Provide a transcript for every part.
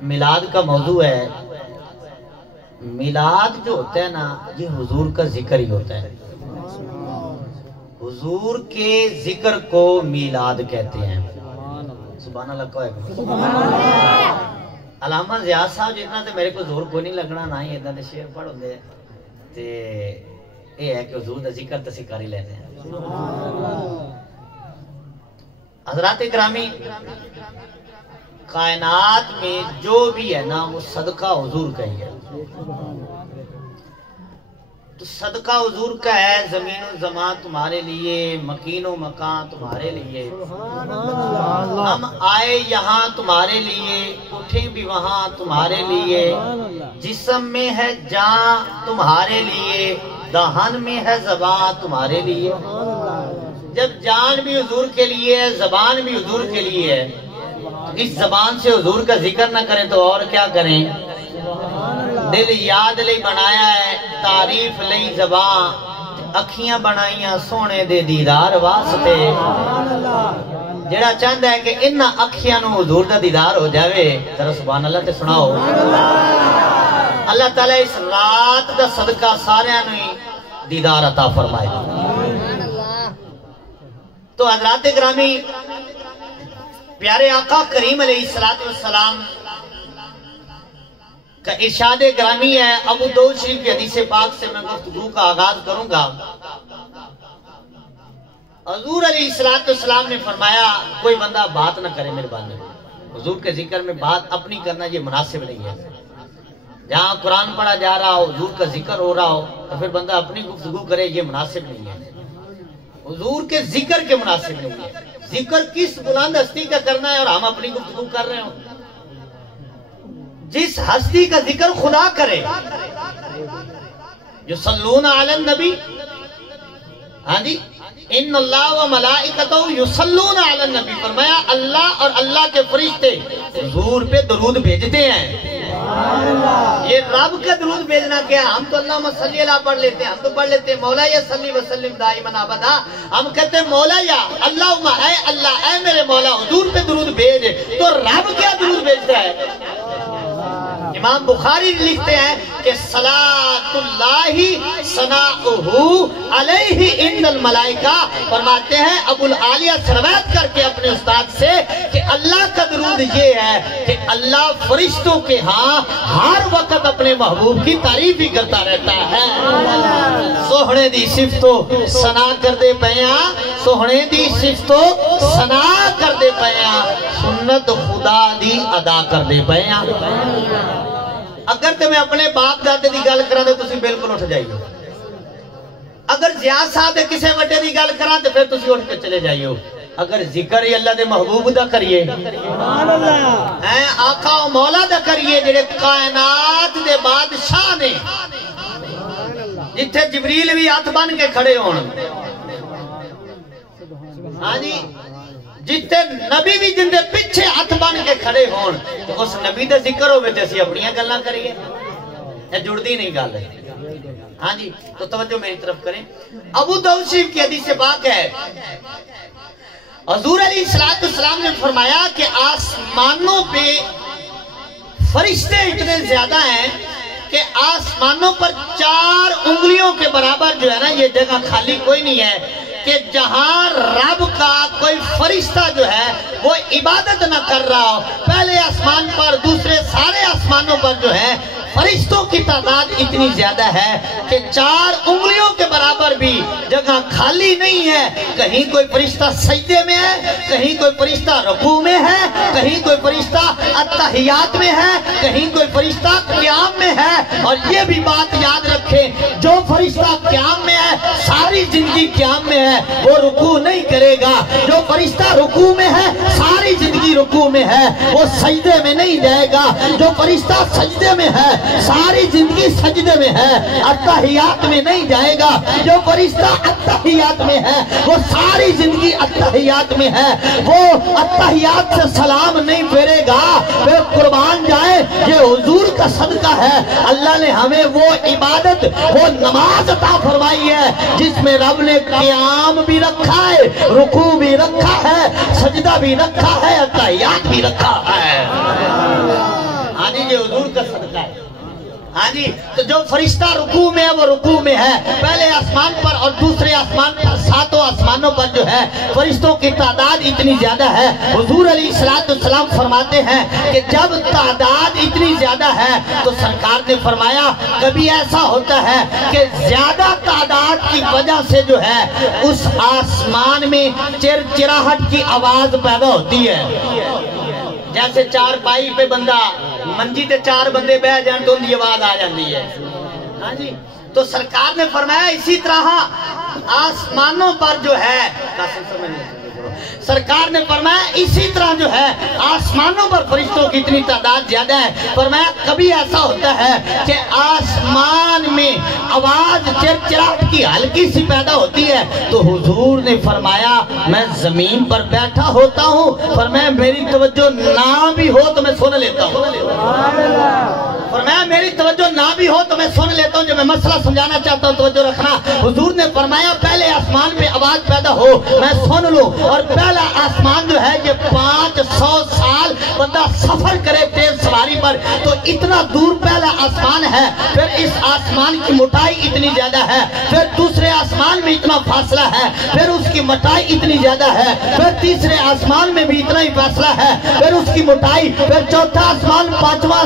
میلاد کا موضوع ہے. میلاد جو ہوتا ہے نا یہ حضور کا ذکر ہی ہوتا ہے. حضور کے ذکر کو میلاد کہتے ہیں. سبحان اللہ کو ہے. علامہ زیاد صاحب جتنا تے میرے کو زور کو نہیں لگنا نہ ہی ادھا دے شعر پڑھ ہوندے تے یہ ہے کہ حضور دا ذکر تے سکاری لیتے ہیں. حضرات گرامی کائنات میں جو بھی ہے نا وہ صدقہ حضور کا ہی ہے. تو صدقہ حضور کا ہے. زمین و زمان تمہارے لیے, مکین و مکان تمہارے لیے, ہم آئے یہاں تمہارے لیے, اٹھیں بھی وہاں تمہارے لیے, جسم میں ہے جان تمہارے لیے, دہن میں ہے زبان تمہارے لیے. جب جان بھی حضور کے لیے ہے, زبان بھی حضور کے لیے ہے, تو اس زبان سے حضور کا ذکر نہ کریں تو اور کیا کریں؟ دل یاد لئی بنایا ہے, تعریف لئی زبان, اکھیاں بنائیاں سونے دے دیدار واسطے. جڑا چاہتا ہے کہ انہا اکھیاں نو حضور دا دیدار ہو جاوے ذرا سبحان اللہ تے سناؤ. اللہ تعالیٰ اس رات دا صدقہ سارے نو دیدار عطا فرمائے. تو حضرات گرامی پیارے آقا کریم علیہ السلام کا ارشاد گرامی ہے. ابو داؤد شریف کی حدیث پاک سے میں گفتگو کا آغاز کروں گا. حضور علیہ السلام نے فرمایا کوئی بندہ بات نہ کرے میرے بارے میں. حضور کے ذکر میں بات اپنی کرنا یہ مناسب نہیں ہے. جہاں قرآن پڑھا جا رہا ہو, حضور کا ذکر ہو رہا ہو, تو پھر بندہ اپنی گفتگو کرے یہ مناسب نہیں ہے. حضور کے ذکر کے مناسب نہیں ہے. ذکر کس بلند ہستی کا کرنا ہے اور ہم اپنی گفتگو کر رہے ہوں؟ جس ہستی کا ذکر خدا کرے. یصلون علی النبی, ہاں جی, ان اللہ و ملائکتہ یصلون علی النبی. فرمایا اللہ اور اللہ کے فرشتے حضور پہ درود بھیجتے ہیں. یہ رب کا درود بھیجنا کیا؟ ہم تو اللہم صلی اللہ پڑھ لیتے ہیں, ہم تو پڑھ لیتے ہیں مولا یا صلی وسلم دائما ابدا. ہم کہتے ہیں مولا یا اللہم, اے اللہ, اے میرے مولا حضور پہ درود بھیج. تو رب کیا درود بھیجتا ہے؟ امام بخاری لکھتے ہیں کہ صلاۃ اللہ ثناؤہ علیہ عند الملائکہ. فرماتے ہیں ابو العالیہ روایت کر کے اپنے استاد سے کہ اللہ کا درود یہ ہے کہ اللہ فرشتوں کے ہاں ہر وقت اپنے محبوب کی تعریف ہی کرتا رہتا ہے. سوہنے دی صفتو ثنا کر دے پیاں, سوہنے دی صفتو ثنا کر دے پیاں, سنت خدا دی ادا کر دے پیاں. اگر تمہیں اپنے باپ دادے دی گل کرا دے تسی بالکل اٹھ جائیو. اگر زیاد صاحب دے کسے وڈے دی گل کرا دے پھر تسی اٹھ کے چلے جائیو. اگر ذکر ہی اللہ دے محبوب دا کریے, آقا و مولا دا کریے جڑے کائنات دے بادشاہ نے, جتھے جبریل بھی ہاتھ بن کے کھڑے ہون, ہاں جی, جتے نبی بھی جن دے پچھے ہاتھ بن کے کھڑے ہون, تو اس نبی دا ذکر ہوئے تے اسی اپنیاں گلاں کریے. یہ جڑتی نہیں گل ہے. ہاں جی, تو توجہ میری طرف کریں. ابو داؤد شریف کی حدیث پاک ہے, حضور علیہ السلام نے فرمایا کہ آسمانوں پہ فرشتے اتنے زیادہ ہیں کہ آسمانوں پر 4 انگلیوں کے برابر جو ہے نا یہ جگہ خالی کوئی نہیں ہے کہ جہاں رب کا کوئی فرشتہ جو ہے وہ عبادت نہ کر رہا ہو. پہلے آسمان پر, دوسرے سارے آسمانوں پر جو ہے فرشتوں کی تعداد اتنی زیادہ ہے کہ 4 انگلیوں کے برابر بھی جگہ خالی نہیں ہے. کہیں کوئی فرشتہ سجدے میں ہے, کہیں کوئی فرشتہ رکوع میں ہے, کہیں کوئی فرشتہ التحیات میں ہے, کہیں کوئی فرشتہ قیام میں ہے. اور یہ بھی بات یاد رکھیں, جو فرشتہ قیام میں ہے ساری زندگی قیام میں ہے, وہ رکوع نہیں کرے گا. جو فرشتہ رکوع میں ہے ساری زندگی رکوع میں ہے, وہ سجدے میں نہیں جائے گا. جو فرشتہ سجدے میں ہے ساری زندگی سجدے میں ہے, التحیات میں نہیں جائے گا. جو فرشتہ التحیات میں ہے وہ ساری زندگی التحیات میں ہے, وہ التحیات سے سلام نہیں پھیرے گا. پھر قربان جائے, یہ حضور کا صدقہ ہے. اللہ نے ہمیں وہ عبادت, وہ نماز عطا فرمائی ہے جس میں رب نے قیام بھی رکھا ہے, رکوع بھی رکھا ہے, سجدہ بھی رکھا ہے, التحیات بھی رکھا ہے. ये हुजूर का सदका है। हाँ जी, तो जो फरिश्ता रुकू में है वो रुकू में है, पहले आसमान पर और दूसरे आसमान पर, सातों आसमानों पर जो है फरिश्तों की तादाद इतनी ज्यादा है। हुजूर अलैहिस्सलाम फरमाते हैं कि जब तादाद इतनी ज्यादा है तो सरकार ने फरमाया कभी ऐसा होता है कि ज्यादा तादाद की वजह से जो है उस आसमान में चिरचिराहट की आवाज पैदा होती है। जैसे चार पाई पे बंदा मंजी ते चार बंदे बह जान तो उनकी आवाज आ जाती है। हाँ जी, तो सरकार ने फरमाया इसी तरह आसमानों पर जो है, सरकार ने फरमाया इसी तरह जो है आसमानों पर फरिश्तों की इतनी तादाद ज्यादा है। फरमाया कभी ऐसा होता है कि आसमान में आवाज चिरचिराहट की हल्की सी पैदा होती है तो हुजूर ने फरमाया मैं जमीन पर बैठा होता हूँ, फरमाया मेरी तवज्जो ना भी हो तो मैं सुन लेता हूँ, फरमाया मेरी तवज्जो ना भी हो तो मैं सुन लेता हूँ। जब मैं मसला समझाना चाहता हूँ तवज्जो रखना। हुजूर ने फरमाया पहले आसमान में आवाज पैदा हो मैं सुन लूं, और पहला आसमान जो है ये 500 साल बंदा सफर करे तेज सवारी पर, तो इतना दूर पहला आसमान है, फिर इस आसमान की मोटाई इतनी ज्यादा है, फिर दूसरे आसमान में इतना फासला है, फिर उसकी मोटाई इतनी ज्यादा है, फिर तीसरे आसमान में भी इतना ही फासला है, फिर उसकी मोटाई, फिर चौथा आसमान, पांचवा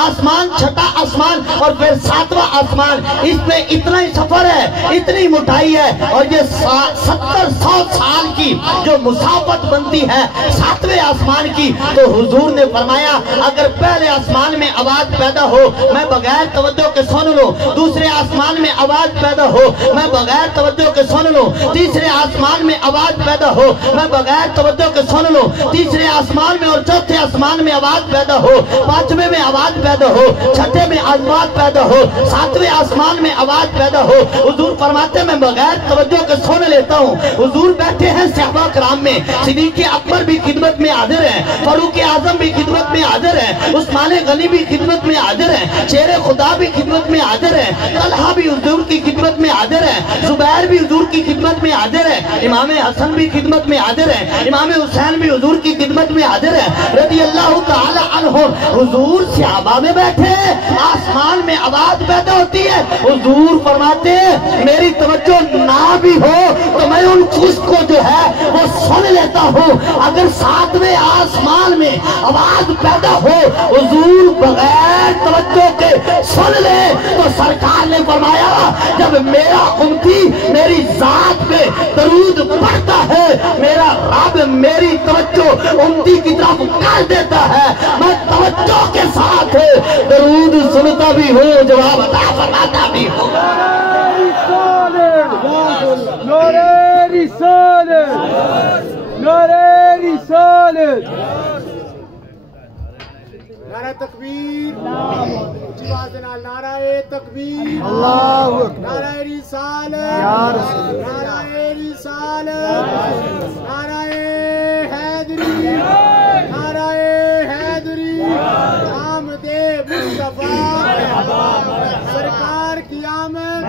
आसमान, छठा आसमान और फिर सातवां आसमान, इसमें इतना ही सफर है, इतनी मोटाई है, और ये 70-100 साल की जो मुसाफत बनती है सातवें आसमान की। तो हुजूर ने फरमाया अगर पहले आसमान में आवाज पैदा हो मैं बगैर तवज्जो के सुन लूं, दूसरे आसमान में आवाज पैदा हो मैं बगैर तवज्जो के सुन लूं, तीसरे आसमान में आवाज पैदा हो मैं बगैर तवज्जो के सुन लूं, तीसरे आसमान में और चौथे आसमान में आवाज पैदा हो, पांचवें में आवाज पैदा हो, छठे में आवाज पैदा हो, सातवें आसमान में आवाज पैदा हो। हुजूर फरमाते मैं बगैर तवज्जो के सुन लेता हूँ। हुजूर बैठे हैं सहाबा कराम में, सिद्दीक़ अकबर भी खिदमत में हाजिर है, फारूक आजम भी खिदमत में हाजिर है, उस्मान गनी भी खिदमत में हाजिर है, शेर खुदा भी खिदमत में हाजिर है, तलहा भी हुजूर की खिदमत में हाजिर है, जुबैर भी हुजूर की खिदमत में हाजिर है, इमाम हसन भी खिदमत में हाजिर है, इमाम हुसैन भी हुजूर की खिदमत में हाजिर है रज़ी अल्लाह तआला अन्हुम। हुजूर सहाबा में बैठे, आसमान में आवाज पैदा होती है, हुजूर फरमाते मेरी तवज्जो ना भी हो तो मैं उन चीज को जो है वो सुन लेता हूँ। अगर सातवें आसमान में आवाज पैदा हो हुजूर बगैर तवज्जो के सुन ले, तो सरकार ने फरमाया जब मेरा उम्मती मेरी जात पे दरूद पढ़ता है मेरा रब मेरी तवज्जो उम्मती की तरफ कर देता है, मैं तवज्जो के साथ दरूद सुनता भी हूँ, जवाब अता फरमाता भी हूँ। नारा तकबीर, नाराए तकबीर, अल्लाहु अकबर, नाराए रिसालत, नाराए रिसालत, नाराए हैदरी, नाराए हैदरी, आमदे मुस्तफा, सरकार की आमद,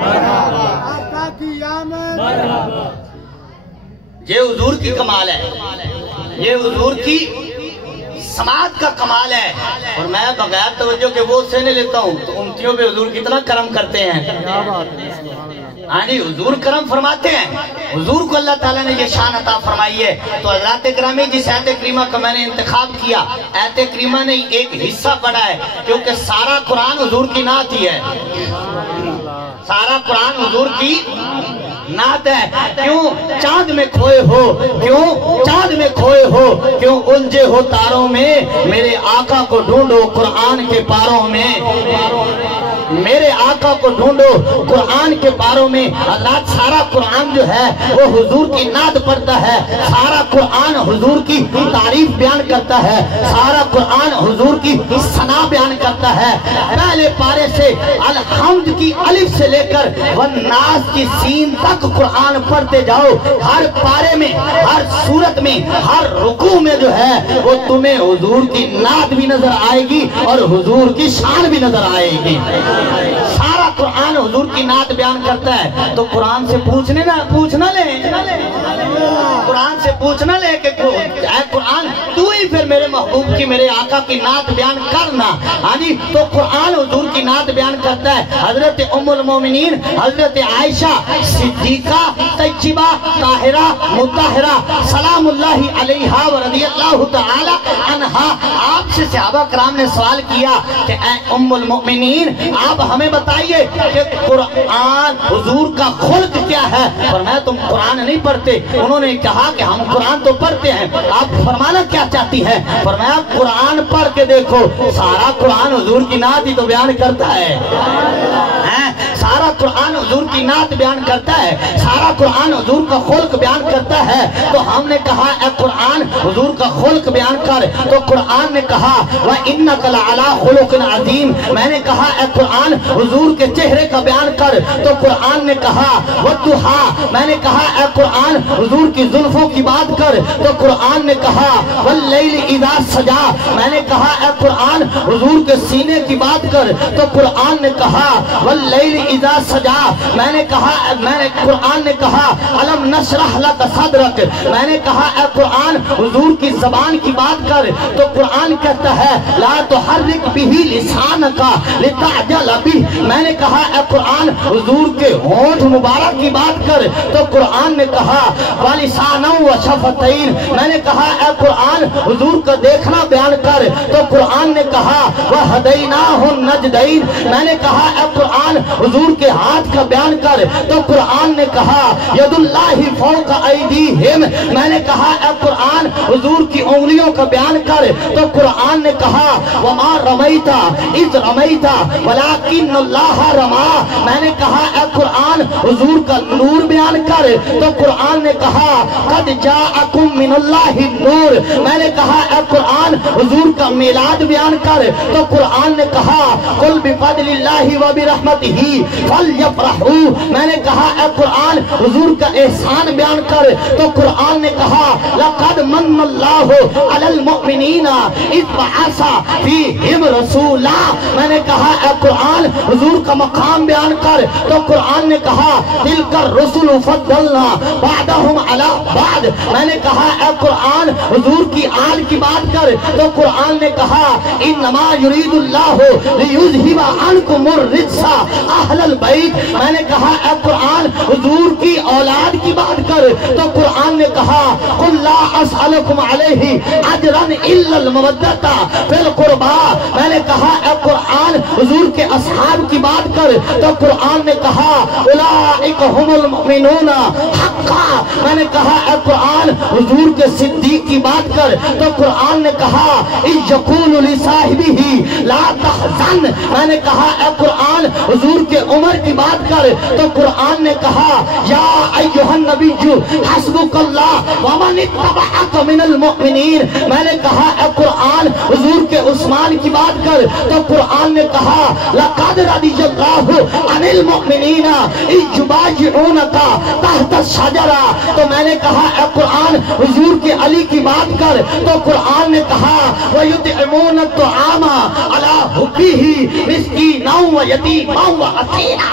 आका की आमद। ये हुजूर की कमाल है, ये हुजूर की समाज का कमाल है। और मैं बगैर तवज्जो के वो सहने लेता हूँ तो उम्मतियों पे हुजूर कितना करम करते हैं। हाँ जी, हुजूर करम फरमाते हैं, हुजूर को अल्लाह ताला ने ये शान अता फरमाई है। तो हज़रात किरामी जिस आयत करीमा का मैंने इंतखाब किया, आयत करीमा ने एक हिस्सा पढ़ा है क्योंकि सारा कुरान हुजूर की नात ही है, सारा कुरान हुजूर की नात है। क्यों चांद में खोए हो, क्यों चांद में खोए हो, क्यों उलझे हो तारों में, मेरे आका को ढूंढो कुरान के पारों में, मेरे आका को ढूंढो कुरान के पारों में। अल्लाह सारा कुरान जो है वो हुजूर की नात पढ़ता है, सारा कुरान हुजूर की तारीफ बयान करता है, सारा कुरान हुजूर की सना बयान करता है। पहले पारे से अलहम्द की अलिफ से लेकर वन्नास की सीन तक कुरान पढ़ते जाओ, हर पारे में, हर सूरत में, हर रुकू में जो है वो तुम्हें हुजूर की नात भी नजर आएगी और हुजूर की शान भी नजर आएगी। सारा قرآن حضور کی نعت بیان کرتا ہے تو قرآن سے پوچھنا لے قرآن سے پوچھنا لے کہ اے قرآن تو ہی پھر میرے محبوب کی میرے آقا کی نعت بیان کرنا. تو قرآن حضور کی نعت بیان کرتا ہے. حضرت ام المومنین حضرت عائشہ صدیقہ طیبہ طاہرہ مطہرہ سلام اللہ علیہا و رضی اللہ تعالی عنہا. آپ سے صحابہ کرام نے سوال کیا کہ اے ام المؤمنین آپ ہمیں بتائیے کہ قرآن حضور کا خلق کیا ہے. فرمایا تم قرآن نہیں پڑھتے. انہوں نے کہا کہ ہم قرآن تو پڑھتے ہیں, آپ فرمانا کیا چاہتی ہے. فرمایا قرآن پڑھ کے دیکھو, سارا قرآن حضور کی نعت ہی تو بیان کرتا ہے. سارا قرآن حضور کی نعت بیان کرتا ہے, سارا قرآن حضور کا خلق بیان کرتا ہے. تو ہم نے کہا اے قرآن حضور کا خلق بیان کر. تو قرآن نے کہا وَإِنَّكَ لَعَلَىٰ خُلُقٍ عَظِيمٍ. میں نے کہا اے قرآن حضور کے چہرے کا بیان کر. تو قرآن نے کہا وَالضُّحَىٰ. میں نے کہا اے قرآن حضور کی زلفوں کی بات کر. تو قرآن نے کہا وَاللَّيْلِ إِذَا سَجَىٰ. میں نے کہا اے قرآن حضور کے سینے کی بات کر. تو قرآن نے کہا وَاللَّيْلِ إِذَا سَجَىٰ. میں نے قرآن نے کہا أَلَمْ نَشْرَحْ لَكَ صَدْرَكَ. میں نے کہا اے قرآن حضور کی زبان کی بات کر. تو قرآن کہتا ہے لَا تُحَرِّكْ بِهِ لِسَانَكَ لِتَعْجَلَ بِهِ. میں نے کہا اے قرآن حضور کے ہونٹ مبارک کی بات کر. تو قرآن نے کہا وَلِسَانًا وَشَفَتَيْنِ. میں نے کہا اے قرآن حضور کا دیکھنا بیان کر. تو قرآن نے کہا وَهَدَيْنَاهُ النَّجْدَيْنِ. میں نے کہا اے قرآن حضور کے ہاتھ کا بیان کر. تو قرآن نے کہا ید اللہ فوق ایدیہم. میں نے کہا اے قرآن حضور کی انگلیوں کا بیان کر. تو قرآن نے کہا وما رمیتا اذ رمیتا ولکن اللہ رما. میں نے کہا اے قرآن حضور کا نور بیان کر. تو قرآن نے کہا قد جاءکم من اللہ النور. میں نے کہا اے قرآن حضور کا میلاد بیان کر. تو قرآن نے کہا قل بفضل اللہ وبرحمتہ فلیفرحوا. میں نے کہا اے قرآن حضور کا احسان بیان کر. تو قرآن نے کہا لقد من اللہ علی المؤمنین اذ بعث فیہم رسولا. میں نے کہا اے قرآن حضور کا مقام بیان کر. تو قرآن نے کہا تلک الرسل فضلنا بعدہم علی بعد. میں نے کہا اے قرآن حضور کی آل کی بات کر. تو قرآن نے کہا انما یرید اللہ لیذہب عنکم الرجس اہل البیت. میں نے کہا اے قرآن حضور کی اولاد کی بات کر. تو قرآن نے کہا قل لا اسألکم علیہ اجرا الا المودۃ فی القربى. میں نے کہا اے قرآن حضور کے اصحاب کی بات کر. تو قرآن نے کہا اولئک هم المؤمنون حقا. میں نے کہا اے قرآن حضور کے صدیق کی بات کر. تو قرآن نے کہا اذ یقول لصاحبہ لا تحزن. میں نے کہا اے قرآن حضور کے عمر کی بات کر. تو قرآن نے کہا یا ایھا النبی حسبک اللہ ومن اتبعک من المؤمنین. میں نے کہا اے قرآن حضور کے عثمان کی بات کر. تو قرآن نے کہا لقد رضی اللہ عن المؤمنین اذ یبایعونک تحت الشجرہ. تو میں نے کہا اے قرآن حضور کے علی کی بات کر. تو قرآن نے کہا وَيُطْعِمُونَ الطَّعَامَ عَلَىٰ حُبِّهِ مِسْكِينًا وَيَتِيمًا وَأَسِيرًا.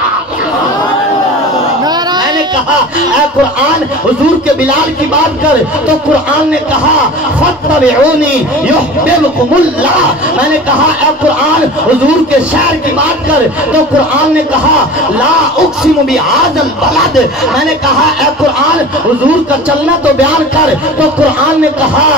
میں نے کہا اے قرآن حضور کے بلال کی بات کر. تو قرآن نے کہا فَاتَّبِعُونِي يُحْبِبْكُمُ اللَّهُ. میں نے کہا اے قرآن حضور کے شہر کی بات کر. تو قرآن نے کہا لا اقسم بهذا البلد. میں نے کہا اے قرآن حضور کا چلنا تو بیان کر. تو قرآن نے کہا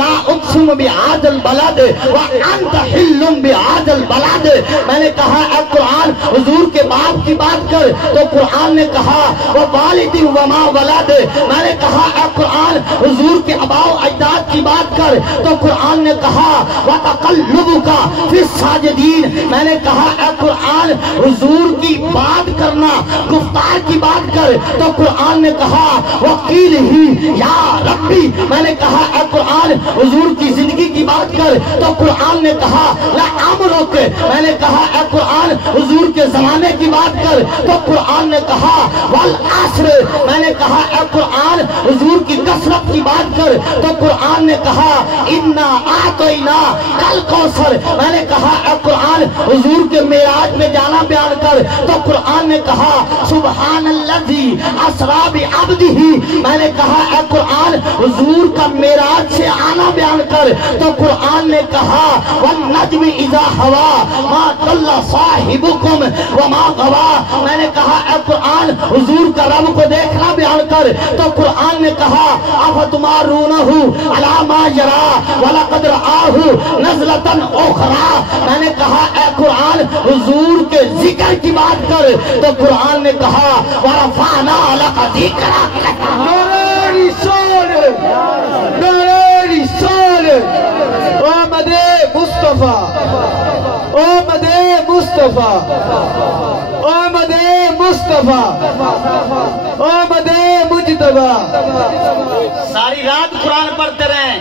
لا اقسم بهذا البلد وانت حل بهذا البلد. میں نے کہا اے قرآن حضور کے باپ کی بات کر. تو قرآن نے کہا ووالد وما ولد. میں نے کہا اے قرآن حضور کے آباء و اجداد کی بات کر. تو قرآن نے کہا وتقلبک فی الساجدین. میں نے کہا اے قرآن حضور کی بات کرنا گفتار کی بات کر. تو قرآن نے کہا وقیل ہی یا ربی. میں نے کہا اے قرآن حضور کی زندگی کی بات کر. تو قرآن نے کہا لعمرک. میں نے کہا اے قرآن حضور کے زمانے کی بات کر. تو قرآن نے کہا والعصر. असर, मैंने कहा ए कुरान हुजूर की कसरत की बात कर, तो कुरान ने कहा इन्ना आतैना कल कौसर, मैंने कहा ए कुरान हुजूर के मेराज में जाना बयान कर, तो कुरान ने कहा सुबहानल्लज़ी असरा बि अब्दिही, मैंने कहा ए कुरान हुजूर का मेराज से आना बयान कर, तो कुरान ने कहा वन नज्मी इज़ा हवा मा दल्ला साहिबुकुम व मा गवा, मैंने कहा ए कुरान हुजूर का रब को देखना बयान कर, तो कुरान ने कहा अफतुमारूनहु अला मा यरा वलक़द रआहु नज़लतन उखरा, मैंने कहा ए कुरान हुजूर के जिक्र की बात कर, तो कुरान ने कहा वरफ़अना लका ज़िक्रक, नारे रिसाल, नारे रिसाल, आमदे मुस्तफा, आमदे मुस्तफा, आमदे मुस्तफा, आमदे मुज्तबा। सारी रात कुरान पढ़ते रहे,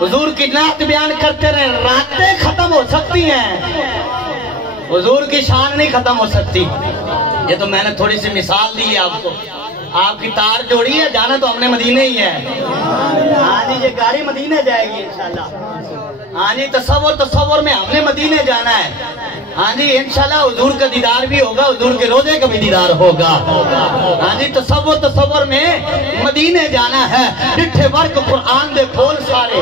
हुजूर की नात बयान करते रहे, रातें खत्म हो सकती हैं, हुजूर की शान नहीं खत्म हो सकती। ये तो मैंने थोड़ी सी मिसाल दी है आपको, आपकी तार जोड़ी है, जाना तो हमने मदीने ही है। हाँ जी, ये गाड़ी मदीने जाएगी इंशाल्लाह। हाँ जी, तसव्वुर में हमने मदीने जाना है। हाँ जी, इंशाल्लाह हुजूर का दीदार भी होगा, हुजूर के रोजे का भी दीदार होगा। हाँ जी, तसव्वुर में मदीने जाना है। डिठे वर्क कुरान दे बोल सारे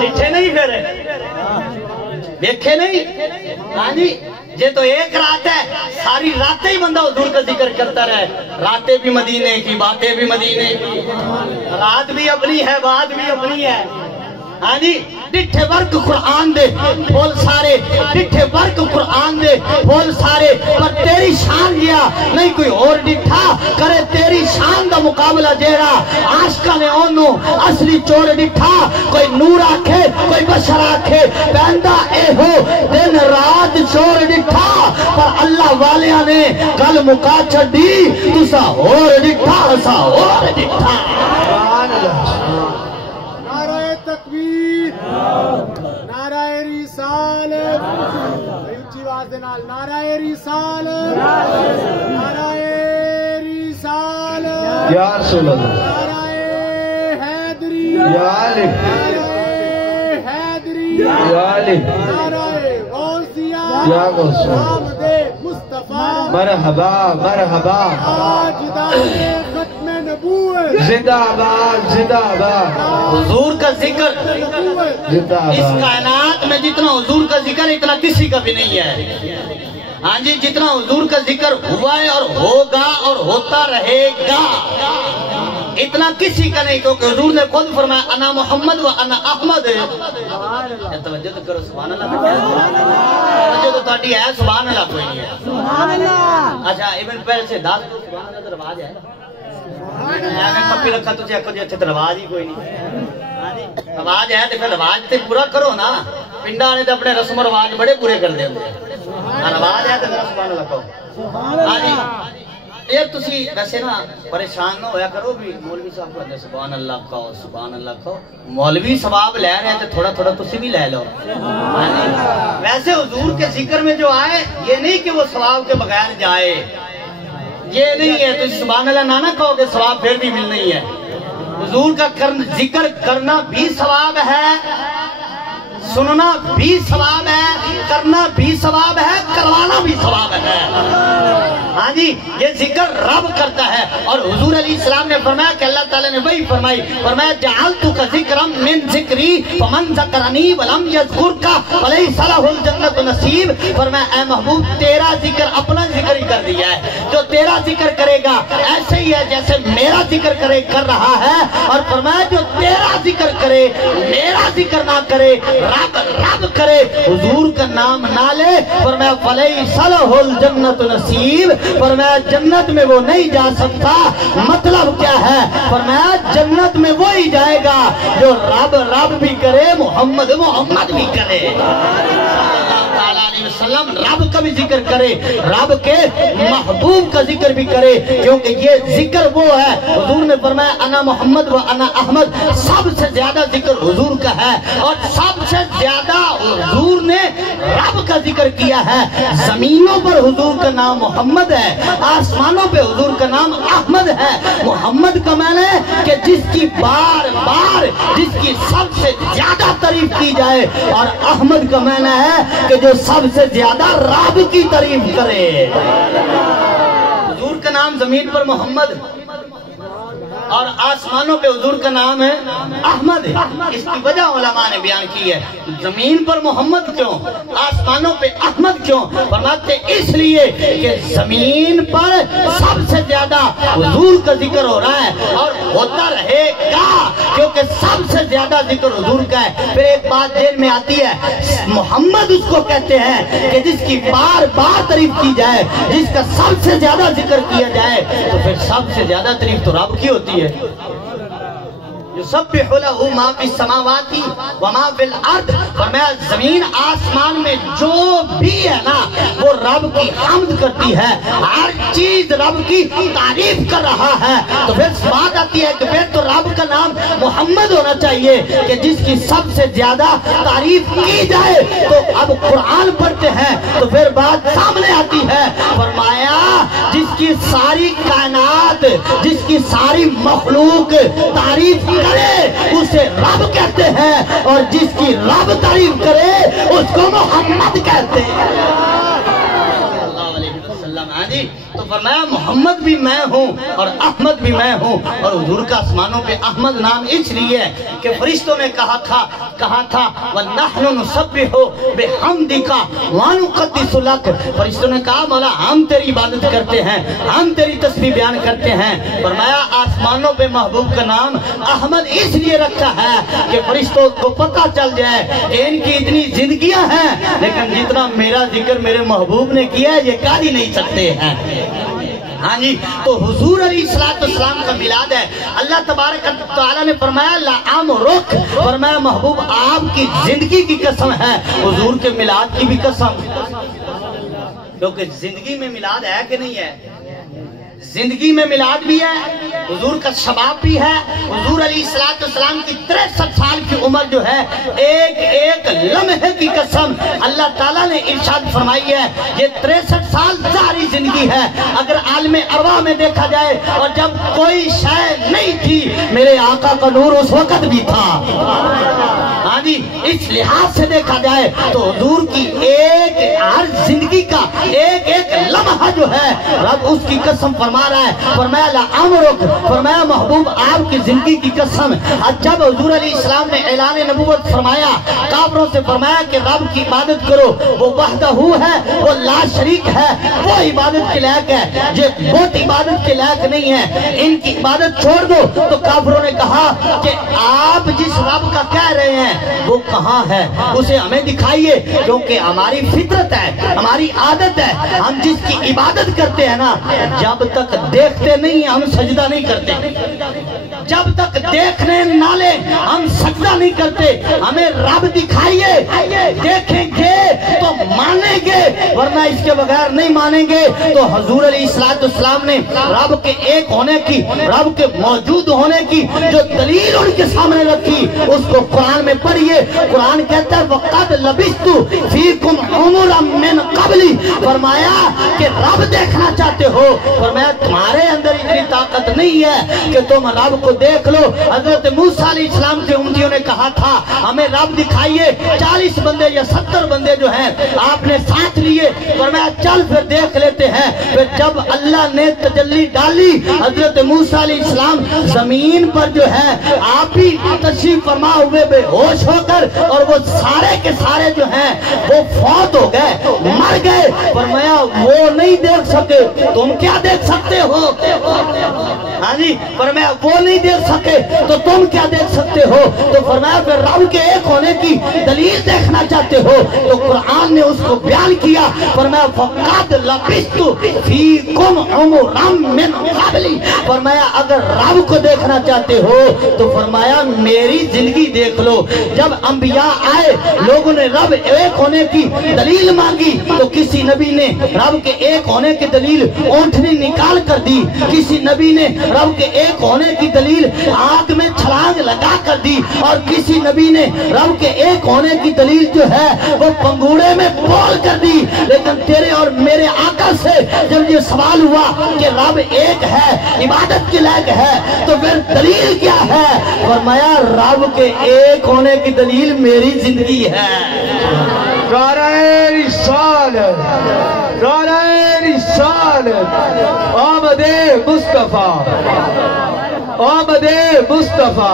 डिठे नहीं फिर देखे नहीं। हाँ जी, ये तो एक रात है, सारी रातें ही बंदा हुजूर का जिक्र करता रहे, रातें भी मदीने की, बातें भी मदीने की, रात भी अपनी है, बात भी अपनी है। हाँ जी, डिठे वर्क कुरान दे बोल सारे, डिठे वर्क कुरान दे बोल सारे, पर तेरी शान गया नहीं कोई और डिठा करे तेरी शान का मुकाबला जेड़ा आशका ने ओनू असली चोर डिठा, कोई नूर आखे कोई बशर आखे, पैंदा ए हो दिन रात चोर डिठा, पर अल्लाह वालिया ने गल मुका छड़ी, तुसा और डिठा असा और डिठा। तकबीर, नाराए रिसालत, ऊंची आवाज दे नाल नाराए रिसालत, नाराए रिसालत, या रसूल अल्लाह, नाराए हैदरी, या अली, नाराए हैदरी, या अली, नाराए गौसिया, या गौसिया, आमदे मुस्तफा, मरहबा मरहबा, आज दाने खत्म नबूवत, जिंदाबाद जिंदाबाद, हुजूर का जिक्र जिंदाबाद। इस कायनात में जितना हुजूर का जिक्र इतना किसी का भी नहीं है। हाँ जी, जितना हुजूर का जिक्र हुआ है और होगा और होता रहेगा, इतना किसी का नहीं, क्योंकि हुजूर ने खुद फरमाया अना मोहम्मद व अना अहमद। तवज्जो तो करो, सुभान अल्लाह। तवज्जो तो ताड़ी है, सुभान अल्लाह कोई नहीं है। सुभान अल्लाह। अच्छा, इब्न पहले से 10 सुभान अल्लाह तो रिवाज है, मैं कपी रखा तुझे आखो जी अच्छे तो रिवाज ही कोई नहीं। रिवाज है तो फिर रिवाज तो पूरा करो ना, पिंडा ने तो अपने रस्म रिवाज बड़े पूरे कर देंगे, रिवाज है तो सुभान अल्लाह कहो। हाँ जी, ये तुसी वैसे ना परेशान ना होया करो भी मौलवी साहब को सुभान अल्लाह कहो, सुभान अल्लाह कहो, मौलवी सवाब ले रहे हैं तो थोड़ा थोड़ा तुसी भी ले लो। वैसे हुजूर के जिक्र में जो आए, ये नहीं कि वो सवाब के बगैर जाए, ये नहीं है। तो सुभान अल्लाह ना कहोगे सवाब फिर भी मिल नहीं है। हुजूर का जिक्र करना भी सवाब है, सुनना भी सवाब है, करना भी सवाब है, करवाना भी सवाब है। हाँ जी, ये जिक्र रब करता है। और हुजूर अलैहिस्सलाम ने फरमाया कि अल्लाह ताला ने वही फरमाया जअलतु का ज़िक्रम मिन ज़िक्री फमन ज़करनी वलम यज़कुरका फलैसा लहुल जन्नतु नसीब। फरमाया ऐ महबूब, तेरा जिक्र अपना जिक्र ही कर दिया है, जो तेरा जिक्र करेगा ऐसे ही है जैसे मेरा जिक्र कर रहा है। और फरमाया जो तेरा जिक्र करे, मेरा जिक्र ना करे, रब करे, हुजूर का नाम ना ले, फरमाया फलैसा लहुल जन्नतु नसीब, फरमाया जन्नत में वो नहीं जा सकता। मतलब क्या है? फरमाया जन्नत में वो ही जाएगा जो रब भी करे, मोहम्मद भी करे, वसल्लम रब का भी जिक्र करे, रब के महबूब का जिक्र भी करे, क्योंकि ये जिक्र वो है। हुजूर ने फरमाया अना मोहम्मद व अना अहमद, सबसे ज्यादा जिक्र हुजूर का है और सबसे ज्यादा हुजूर ने रब का जिक्र किया है। जमीनों पर हुजूर का नाम मोहम्मद है, आसमानों पे हुजूर का नाम अहमद है। मोहम्मद का माने कि जिसकी बार बार जिसकी सबसे ज्यादा तारीफ की जाए, और अहमद का माना है कि जो सबसे ज्यादा रब की तारीफ करे। हुजूर का नाम जमीन पर मोहम्मद और आसमानों पे हुजूर का नाम है अहमद है। इसकी वजह उलमा ने बयान की है। जमीन पर मोहम्मद क्यों, आसमानों पे अहमद क्यों? फरमाते इसलिए कि जमीन पर सबसे ज्यादा हुजूर का जिक्र हो रहा है और होता रहेगा, क्योंकि सबसे ज्यादा जिक्र हुजूर का है। फिर एक बात जेल में आती है, मोहम्मद उसको कहते हैं कि जिसकी बार बार तारीफ की जाए, जिसका सबसे ज्यादा जिक्र किया जाए, तो फिर सबसे ज्यादा तारीफ तो रब की होती है। जो सब मा फी समावाती व मा फिल अर्द, फरमाया जमीन आसमान में जो भी है ना वो रब की हम्द करती है, हर चीज रब की तारीफ कर रहा है। तो फिर बात आती है कि फिर तो रब का नाम मोहम्मद होना चाहिए कि जिसकी सबसे ज्यादा तारीफ की जाए। तो अब कुरान पढ़ते हैं तो फिर बात सामने आती है, फरमाया जिसकी सारी कायनात, जिसकी सारी मखलूक तारीफ करे उसे रब कहते हैं, और जिसकी रब तारीफ करे उसको मोहम्मद कहते हैं। तो फरमाया मोहम्मद भी मैं हूँ और अहमद भी मैं हूँ। और हुजूर का आसमानों पे अहमद नाम इसलिए है कि फरिश्तों ने कहा था वन्नहनु नुसब्बिहु बिहम्दिका व नुक़द्दिसु लक। फरिश्तों ने कहा मौला हम तेरी इबादत करते हैं, हम तेरी तस्बीह बयान करते हैं। फरमाया आसमानों पे महबूब का नाम अहमद इसलिए रखा है कि फरिश्तों को पता चल जाए कि इनकी इतनी जिंदगियां हैं, लेकिन जितना मेरा जिक्र मेरे महबूब ने किया है ये कर ही नहीं सकते हैं। हाँ जी, तो हुजूर अलैहिस्सलाम का मिलाद है। अल्लाह तबारक व तआला ने फरमाया ला अमरुक, फरमाया महबूब आपकी जिंदगी की कसम है, हुजूर के मिलाद की भी कसम, क्योंकि जिंदगी में मिलाद है कि नहीं है? जिंदगी में मिलाद भी है, हुजूर का शबाब भी है। हुजूर अलैहिस्सलाम की 63 साल की उम्र जो है, एक एक लम्हे की कसम अल्लाह ताला ने इरशाद फरमाई है, ये 63 साल जारी जिंदगी है। अगर आलमे अरवा में देखा जाए और जब कोई शय नहीं थी, मेरे आका का नूर उस वक्त भी था। हाँ जी, इस लिहाज से देखा जाए तो हुजूर की एक हर जिंदगी का एक एक लम्हा जो है रब उसकी कसम फरमा रहा है। फरमाया ला अमरुक, फरमाया महबूब आपकी जिंदगी की कसम। जब हुजूर अलैहिस्सलाम ने ऐलान नबूवत फरमाया, काफिरों से फरमाया कि रब की इबादत करो, वो वहदहू है, वो ला शरीक है, वो इबादत के लायक है, ये बहुत इबादत के लायक नहीं है, इनकी इबादत छोड़ दो। तो काफिरों ने कहा कि आप जिस रब का कह रहे हैं वो कहाँ है, उसे हमें दिखाइए, क्योंकि हमारी फितरत है, हमारी आदत है, हम जिसकी इबादत करते हैं ना, जब तक देखते नहीं हम सजदा नहीं करते, जब तक देखने ना ले हम सजदा नहीं करते। हमें रब दिखाइए, देखेंगे तो मानेंगे, वरना इसके बगैर नहीं मानेंगे। तो हुजूर अलैहिस्सलाम ने रब के एक होने की, रब के मौजूद होने की जो दलील उनके सामने रखी, उसको कुरान में पढ़िए। कुरान कहता है वक़द लबिस्तु फीकुम उमरम मिन क़ब्ली, फरमाया कि रब देखना चाहते हो, फरमाया तुम्हारे अंदर इतनी ताकत नहीं है कि तुम रब को देख लो। हजरत मूसा अलैहिस्सलाम के उम्मतियों ने कहा था हमें रब दिखाइए, 40 बंदे या 70 बंदे जो हैं आपने साथ लिए, फरमाया चल फिर देख लेते हैं। फिर जब अल्लाह ने तजल्ली डाली, हजरत मूसा अलैहिस्सलाम जमीन पर जो है आप ही तशरीफ फरमा हुए बेहोश होकर, और वो सारे के सारे जो हैं वो फौत हो गए, मर गए। फरमाया वो नहीं देख सके, तुम क्या देख सकते हो? हाँ जी, फरमाया वो नहीं देख सके तो तुम क्या देख सकते हो? तो फरमाया फिर रब के एक होने की दलील देखना चाहते हो, तो कुरान ने उसको बयान किया फरमाया फक़द लबिस्तु फीकुम उमरम मिन क़बली, फरमाया अगर रब को देखना चाहते हो तो फरमाया मेरी जिंदगी देख लो। जब अंबिया आए लोगों ने रब एक होने की दलील मांगी तो किसी नबी ने रब के एक होने की दलील ऊंटनी निकाल कर दी, किसी नबी ने रब के एक होने की दलील आग में छलांग लगा कर दी, और किसी नबी ने रब के एक होने की दलील जो है वो पंगूड़े में बोल कर दी। लेकिन तेरे और मेरे आका से जब ये सवाल हुआ कि रब एक है, इबादत के लायक है, तो फिर दलील क्या है? फरमाया रब के एक होने की दलील मेरी जिंदगी है। आमदे मुस्तफा, आमदे मुस्तफा।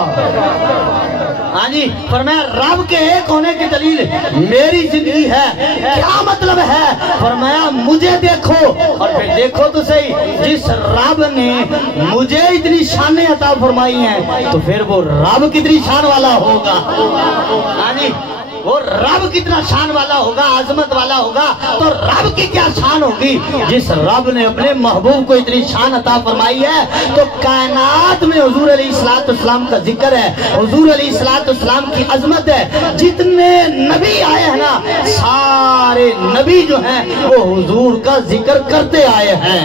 हाँ जी, फरमाया रब के एक होने की दलील मेरी जिंदगी है। क्या मतलब है? फरमाया मुझे देखो, और फिर देखो तो सही, जिस रब ने मुझे इतनी शानें अता फरमाई हैं तो फिर वो रब कितनी शान वाला होगा। हाँ जी, वो रब कितना शान वाला होगा, आजमत वाला होगा, तो रब की क्या शान होगी? जिस रब ने अपने महबूब को इतनी शान अता फरमाई है तो कायनात में हुजूर अलैहिस्सलाम का जिक्र है, हुजूर अलैहिस्सलाम की अजमत है। जितने नबी आए हैं ना, सारे नबी जो हैं वो हुजूर का जिक्र करते आए हैं।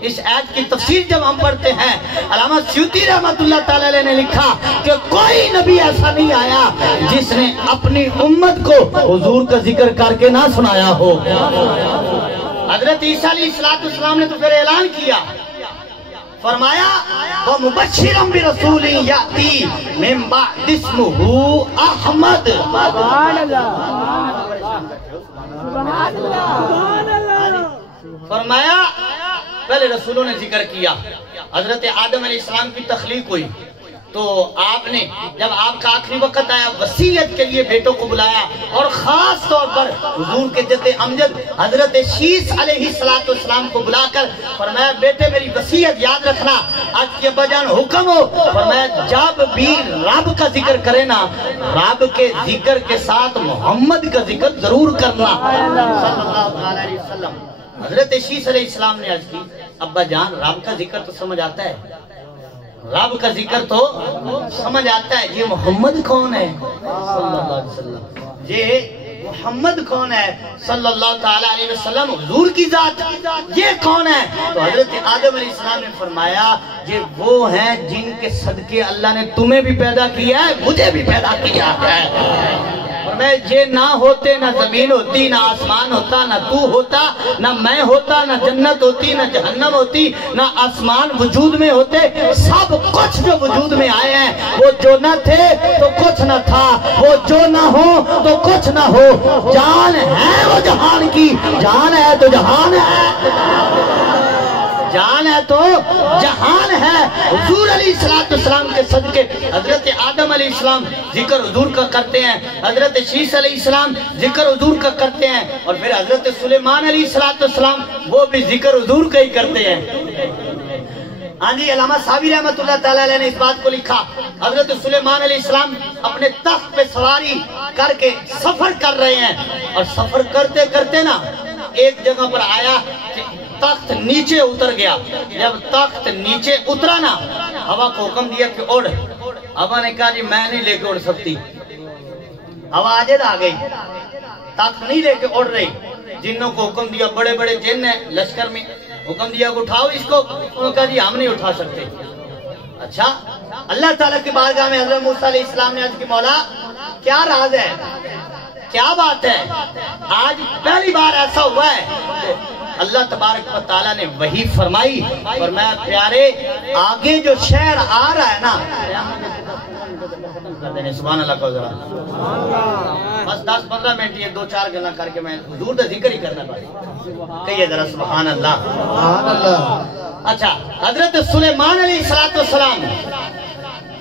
इस आयत की तफसीर जब हम पढ़ते हैं, अल्लामा स्यूती रहमतुल्लाह तआला अलैह ने लिखा कि कोई नबी ऐसा नहीं आया जिसने अपनी उम्मत को हुजूर का जिक्र करके ना सुनाया हो। हजरत ईसा अलैहिस्सलाम ने तो फिर ऐलान किया, फरमाया व मुबश्शिरम बिरसूलिन याती मिन बअद इस्मुहु अहमद। सुभान अल्लाह। फरमाया पहले रसूलों ने जिक्र किया, हजरत आदम अलैहिस्सलाम की तख्लीक हुई तो आपने जब आपका आखिरी वक्त आया वसीयत के लिए बेटों को बुलाया, और खास तौर पर हुजूर के जद्दे अमजद हजरत शीस अलैहिस्सलाम को बुलाकर फरमाया बेटे मेरी वसीयत याद रखना, आज के अब्बाजान हुक्म हो, फरमाया जब भी रब का जिक्र करे ना, रब के जिक्र के साथ मोहम्मद का जिक्र जरूर करना सल्लल्लाहु अलैहि वसल्लम। हजरत शीस अलैहिस्सलाम ने अर्ज की, अब्बा जान रब का जिक्र तो समझ आता है, रब का जिक्र तो समझ आता है, ये मोहम्मद कौन है सल्लल्लाहु अलैहि वसल्लम, ये मोहम्मद कौन है सल्लल्लाहु ताला अलैहि वसल्लम, हुजूर की जात, ये कौन है? तो हजरत आदम अलैहिस्सलाम ने फरमाया ये वो हैं जिनके सदके अल्लाह ने तुम्हें भी पैदा किया है, मुझे भी पैदा किया है। ये ना होते ना जमीन होती, ना आसमान होता, ना तू होता, ना मैं होता, ना जन्नत होती, ना जहन्नम होती, ना आसमान वजूद में होते, सब कुछ जो वजूद में आए हैं वो जो न थे तो कुछ न था, वो जो ना हो तो कुछ ना हो। जान है वो जहान की, जान है तो जहान है, जान है तो जहान है। हुजूर अलैहिस्सलाम के सदके हजरत आदम अलैहिस्सलाम जिक्र हुजूर का करते हैं, हजरत शीस अलैहिस्सलाम जिक्र हुजूर का करते हैं, और फिर हजरत सुलेमान अलैहिस्सलाम वो भी जिक्र हुजूर का ही करते हैं। हाँ जी, अल्लामा सावी रहमतुल्लाह तआला अलैह ने इस बात को लिखा, हजरत सुलेमान अलैहिस्सलाम अपने तख्त पे सवारी करके सफर कर रहे हैं, और सफर करते करते ना एक जगह पर आया कि तख्त नीचे उतर गया। जब तख्त नीचे उतरा ना, हवा को हुक्म दिया कि उड़। हवा ने कहा जी मैं नहीं लेके उड़ सकती, हवा आजेद आ गई, तख्त नहीं लेके उड़ रही। जिन्नों को हुक्म दिया, बड़े बड़े जिन्न है लश्कर में, हुक्म दिया उठाओ इसको, उन्होंने कहा जी हम नहीं उठा सकते। अच्छा, अल्लाह ताला की बारगाह में हजरत मूसा अलैहिस्सलाम ने अर्ज की मौला क्या राज है, क्या बात है, आज पहली बार ऐसा हुआ है। अल्लाह तबारक व तआला ने वही फरमाई, और मैं प्यारे आगे जो शहर आ रहा है ना, सुभान अल्लाह को जरा बस 10-15 मिनट ये 2-4 गल्ला करके मैं हुजूर दा जिक्र ही करना पड़ेगा, कहिए जरा सुभान अल्लाह, सुभान अल्लाह। अच्छा, हजरत सुलेमान अलैहिस्सलाम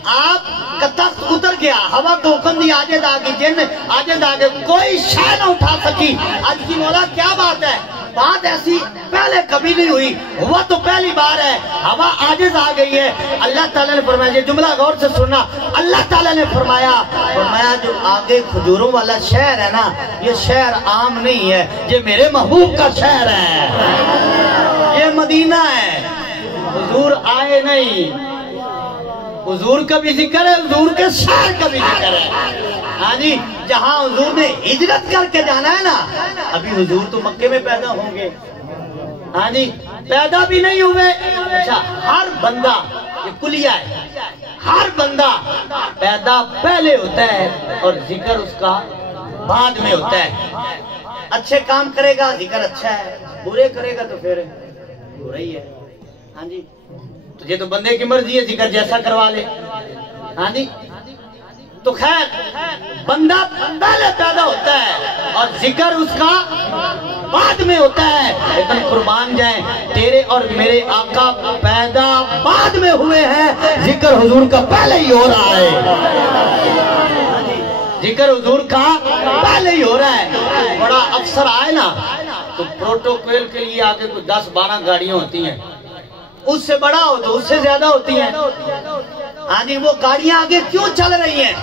आप का तख्त उतर गया, हवा को हुक्म दिया आजे दागे, जिन्न आजे दागे, कोई शय न उठा सकी। आज की मौला क्या बात है, बात ऐसी पहले कभी नहीं हुई, हुआ तो पहली बार है, हवा आजिज आ गई है। अल्लाह ताला ने फरमाया, ये जुमला गौर से सुनना, अल्लाह ताला ने फरमाया जो आगे खजूरों वाला शहर है ना, ये शहर आम नहीं है, ये मेरे महबूब का शहर है, ये मदीना है। हुजूर आए नहीं, हुजूर का भी जिक्र है, हुजूर के शहर का भी जिक्र है। हाँ जी, जहाँ हुजूर ने हिजरत करके जाना है ना, अभी हुजूर तो मक्के में पैदा होंगे। हाँ जी, पैदा भी नहीं हुए। अच्छा, हर बंदा, ये कुलिया है, हर बंदा पैदा पहले होता है और जिक्र उसका बाद में होता है। अच्छे काम करेगा जिक्र अच्छा है, बुरे करेगा तो फिर बुरा ही है। हाँ जी, तो ये तो बंदे की मर्जी है, जिक्र जैसा करवा ले। हाँ जी, तो खैर बंदा पहले पैदा होता है और जिक्र उसका बाद में होता है। लेकिन कुर्बान जाए, तेरे और मेरे आका पैदा बाद में हुए हैं, जिक्र हुजूर का पहले ही हो रहा है। जिक्र हुजूर का पहले ही हो रहा है। बड़ा अफसर आए ना, तो प्रोटोकॉल के लिए आगे कुछ 10-12 गाड़ियां होती हैं, उससे बड़ा हो तो उससे ज्यादा होती हैं। हाँ जी, वो गाड़ियां आगे क्यों चल रही हैं,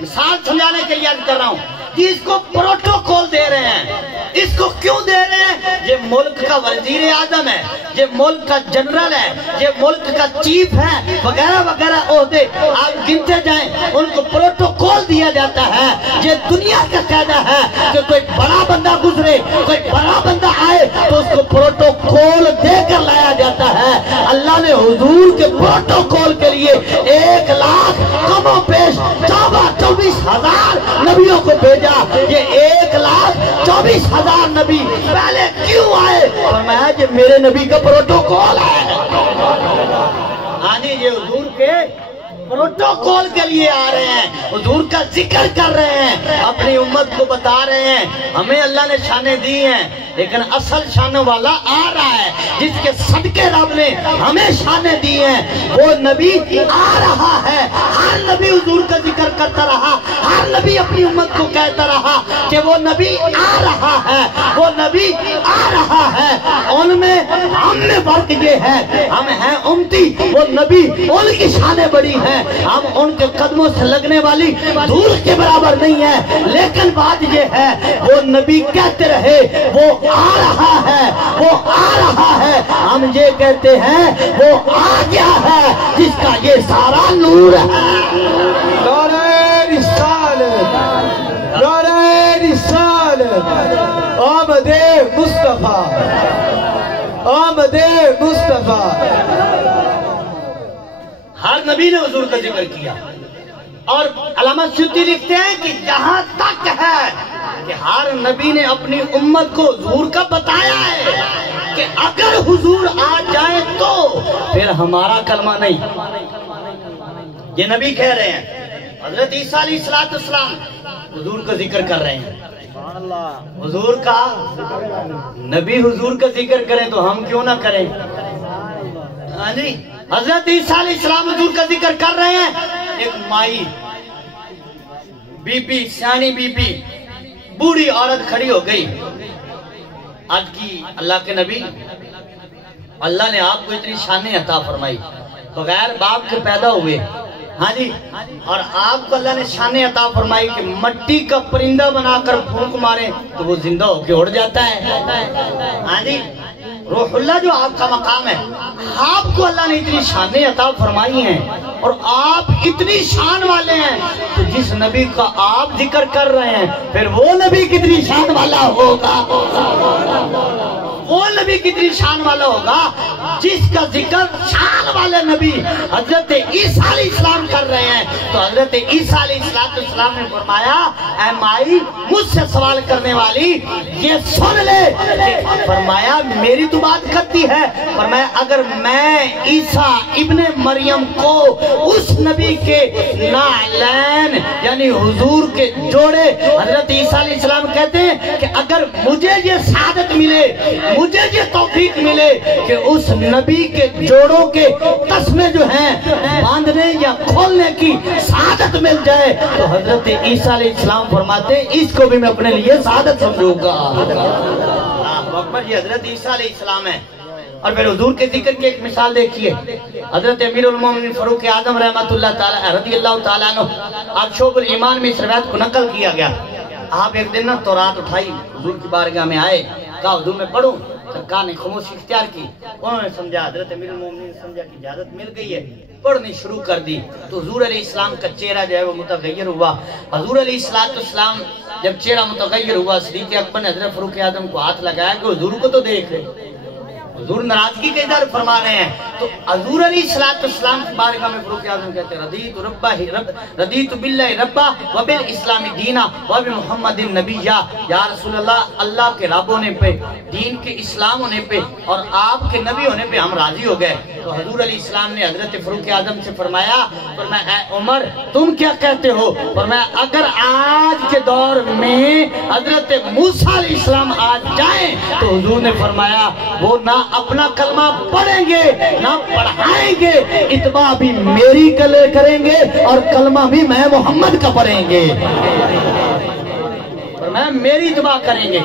मिसाल समझाने के लिए कर रहा हूँ कि इसको प्रोटोकॉल दे रहे हैं। इसको क्यों दे रहे हैं? ये मुल्क का वजीर आजम है, ये मुल्क का जनरल है, ये मुल्क का चीफ है, वगैरह वगैरह ओहदे आप गिनते जाएं, उनको प्रोटोकॉल दिया जाता है। ये दुनिया का कायदा है कि कोई बड़ा बंदा गुजरे, कोई बड़ा बंदा आए तो उसको प्रोटोकॉल देकर लाया जाता है। अल्लाह ने हुजूर के प्रोटोकॉल के लिए 1 लाख कमो पेश 24,000 नबियों को भेजा। ये 1,24,000 नबी पहले क्यों आए? फरमाया ये मेरे नबी का प्रोटोकॉल है। हाँ जी, ये हुजूर के प्रोटोकॉल के लिए आ रहे हैं, हुजूर का जिक्र कर रहे हैं, अपनी उम्मत को बता रहे हैं। हमें अल्लाह ने शानें दी हैं, लेकिन असल शान वाला आ रहा है, जिसके सदके रब ने हमें शानें दी हैं, वो नबी आ रहा है। हर नबी हुजूर का जिक्र करता रहा, हर नबी अपनी उम्मत को कहता रहा कि वो नबी आ रहा है, वो नबी आ रहा है। उनमें हम में फर्क ये है, हम हैं उम्मती, वो नबी उनकी शानें बड़ी हैं, हम उनके कदमों से लगने वाली धूल के बराबर नहीं है। लेकिन बात ये है, वो नबी कहते रहे वो आ रहा है, वो आ रहा है, हम ये कहते हैं वो आ गया है, जिसका ये सारा नूर है। नारे रिसालत, नारे रिसालत, आमदे मुस्तफा, आमदे मुस्तफा। हर नबी ने हुजूर का जिक्र किया। और अल्लामा सुद्दी लिखते हैं कि यहाँ तक है कि हर नबी ने अपनी उम्मत को हुजूर का बताया है कि अगर हुजूर आ जाए तो फिर हमारा कलमा नहीं। ये नबी कह रहे हैं, हजरत ईसा अलैहिस्सलाम हुजूर का जिक्र कर रहे हैं। हुजूर का नबी हुजूर का जिक्र करें तो हम क्यों ना करें? हाँ जी, हजरत ईसा अलैहिस्सलाम हुजूर का जिक्र कर रहे हैं। एक माई बीबी, सियानी बीबी, बूढ़ी औरत खड़ी हो गई। आज की अल्लाह के नबी, अल्लाह ने आपको इतनी शान अता फरमाई, बगैर बाप के पैदा हुए। हाँ जी, और आपको अल्लाह ने शान अता फरमाई कि मट्टी का परिंदा बनाकर फूंक मारे तो वो जिंदा होके उड़ जाता है। हाँ जी, रूहुल्लाह जो आपका मकाम है, आपको अल्लाह ने इतनी शानें अता फरमाई हैं और आप इतनी शान वाले हैं, तो जिस नबी का आप जिक्र कर रहे हैं फिर वो नबी कितनी शान वाला होगा? वो नबी कितनी शान वाला होगा जिसका जिक्र शान वाले नबी हजरत ईसा अलैहिस्सलाम कर रहे हैं। तो हजरत ईसा अलैहिस्सलाम ने फरमाया, ऐ माई मुझसे सवाल करने वाली ये सुन ले। फरमाया मेरी तो बात करती है, फरमाया अगर मैं ईसा इब्ने मरियम को उस नबी के नालैन यानी हुजूर के जोड़े, हजरत ईसा अलैहिस्सलाम कहते हैं कि अगर मुझे ये सादत मिले, मुझे ये तौफीक मिले कि उस नबी के जोड़ों के तस्मे जो हैं बांधने या खोलने की सादत मिल जाए, तो हजरत ईसा अलैहिस्सलाम फरमाते हैं इसको भी मैं अपने लिए सादत समझूंगा। अकबर, ये हजरत ईसा अलैहिस्सलाम है। और फिर हुजूर के जिक्र की एक मिसाल देखिए, हजरत अमीरुल मोमिनीन फारूक आजम रहमतुल्लाह ताला रज़ियल्लाहु ताला अन्हु आज शोबुल ईमान में इस रिवायत को नकल किया गया। आप एक दिन ना तौरात उठाई, हुजूर की बारगाह में आए, कहा हुजूर मैं पढ़ूं, सरकार ने खामोशी इख्तियार की। उन्होंने समझा, हजरत अमीरुल मोमिनीन ने समझा कि इजाजत मिल गई है, पढ़नी शुरू कर दी। तो हुजूर अलैहिस्सलाम का चेहरा जो है वो मुतगय्यर हुआ। हुजूर अलैहिस्सलाम जब चेहरा मुतगय्यर हुआ, सिद्दीक़ अकबर ने हजरत फारूक आजम को हाथ लगाया कि हुजूर को तो देख रहे, हुजूर नाराजगी का इज़हार फरमा रहे हैं। तो हुजूर अलैहिस्सलाम की बारगाह में फारूक आज़म कहते हैं, रदीतु बिल्लाहि रब्बा व बिल इस्लामी दीना व बि मुहम्मदिन नबिय्या। या रसूलल्लाह, अल्लाह के रब होने पे, दीन के इस्लाम होने पे और आपके नबी होने पे हम राजी हो गए। तो हुजूर अलैहिस्सलाम ने हजरत फारूक आज़म से फरमाया, उमर तुम क्या कहते हो? फरमाया, अगर आज के दौर में हजरत मूसा अलैहिस्सलाम आज जाएं तो हुजूर ने फरमाया वो ना अपना कलमा पढ़ेंगे ना पढ़ाएंगे, इत्बा भी मेरी करेंगे और कलमा भी मैं मोहम्मद का पढ़ेंगे। मैं मेरी इत्बा करेंगे,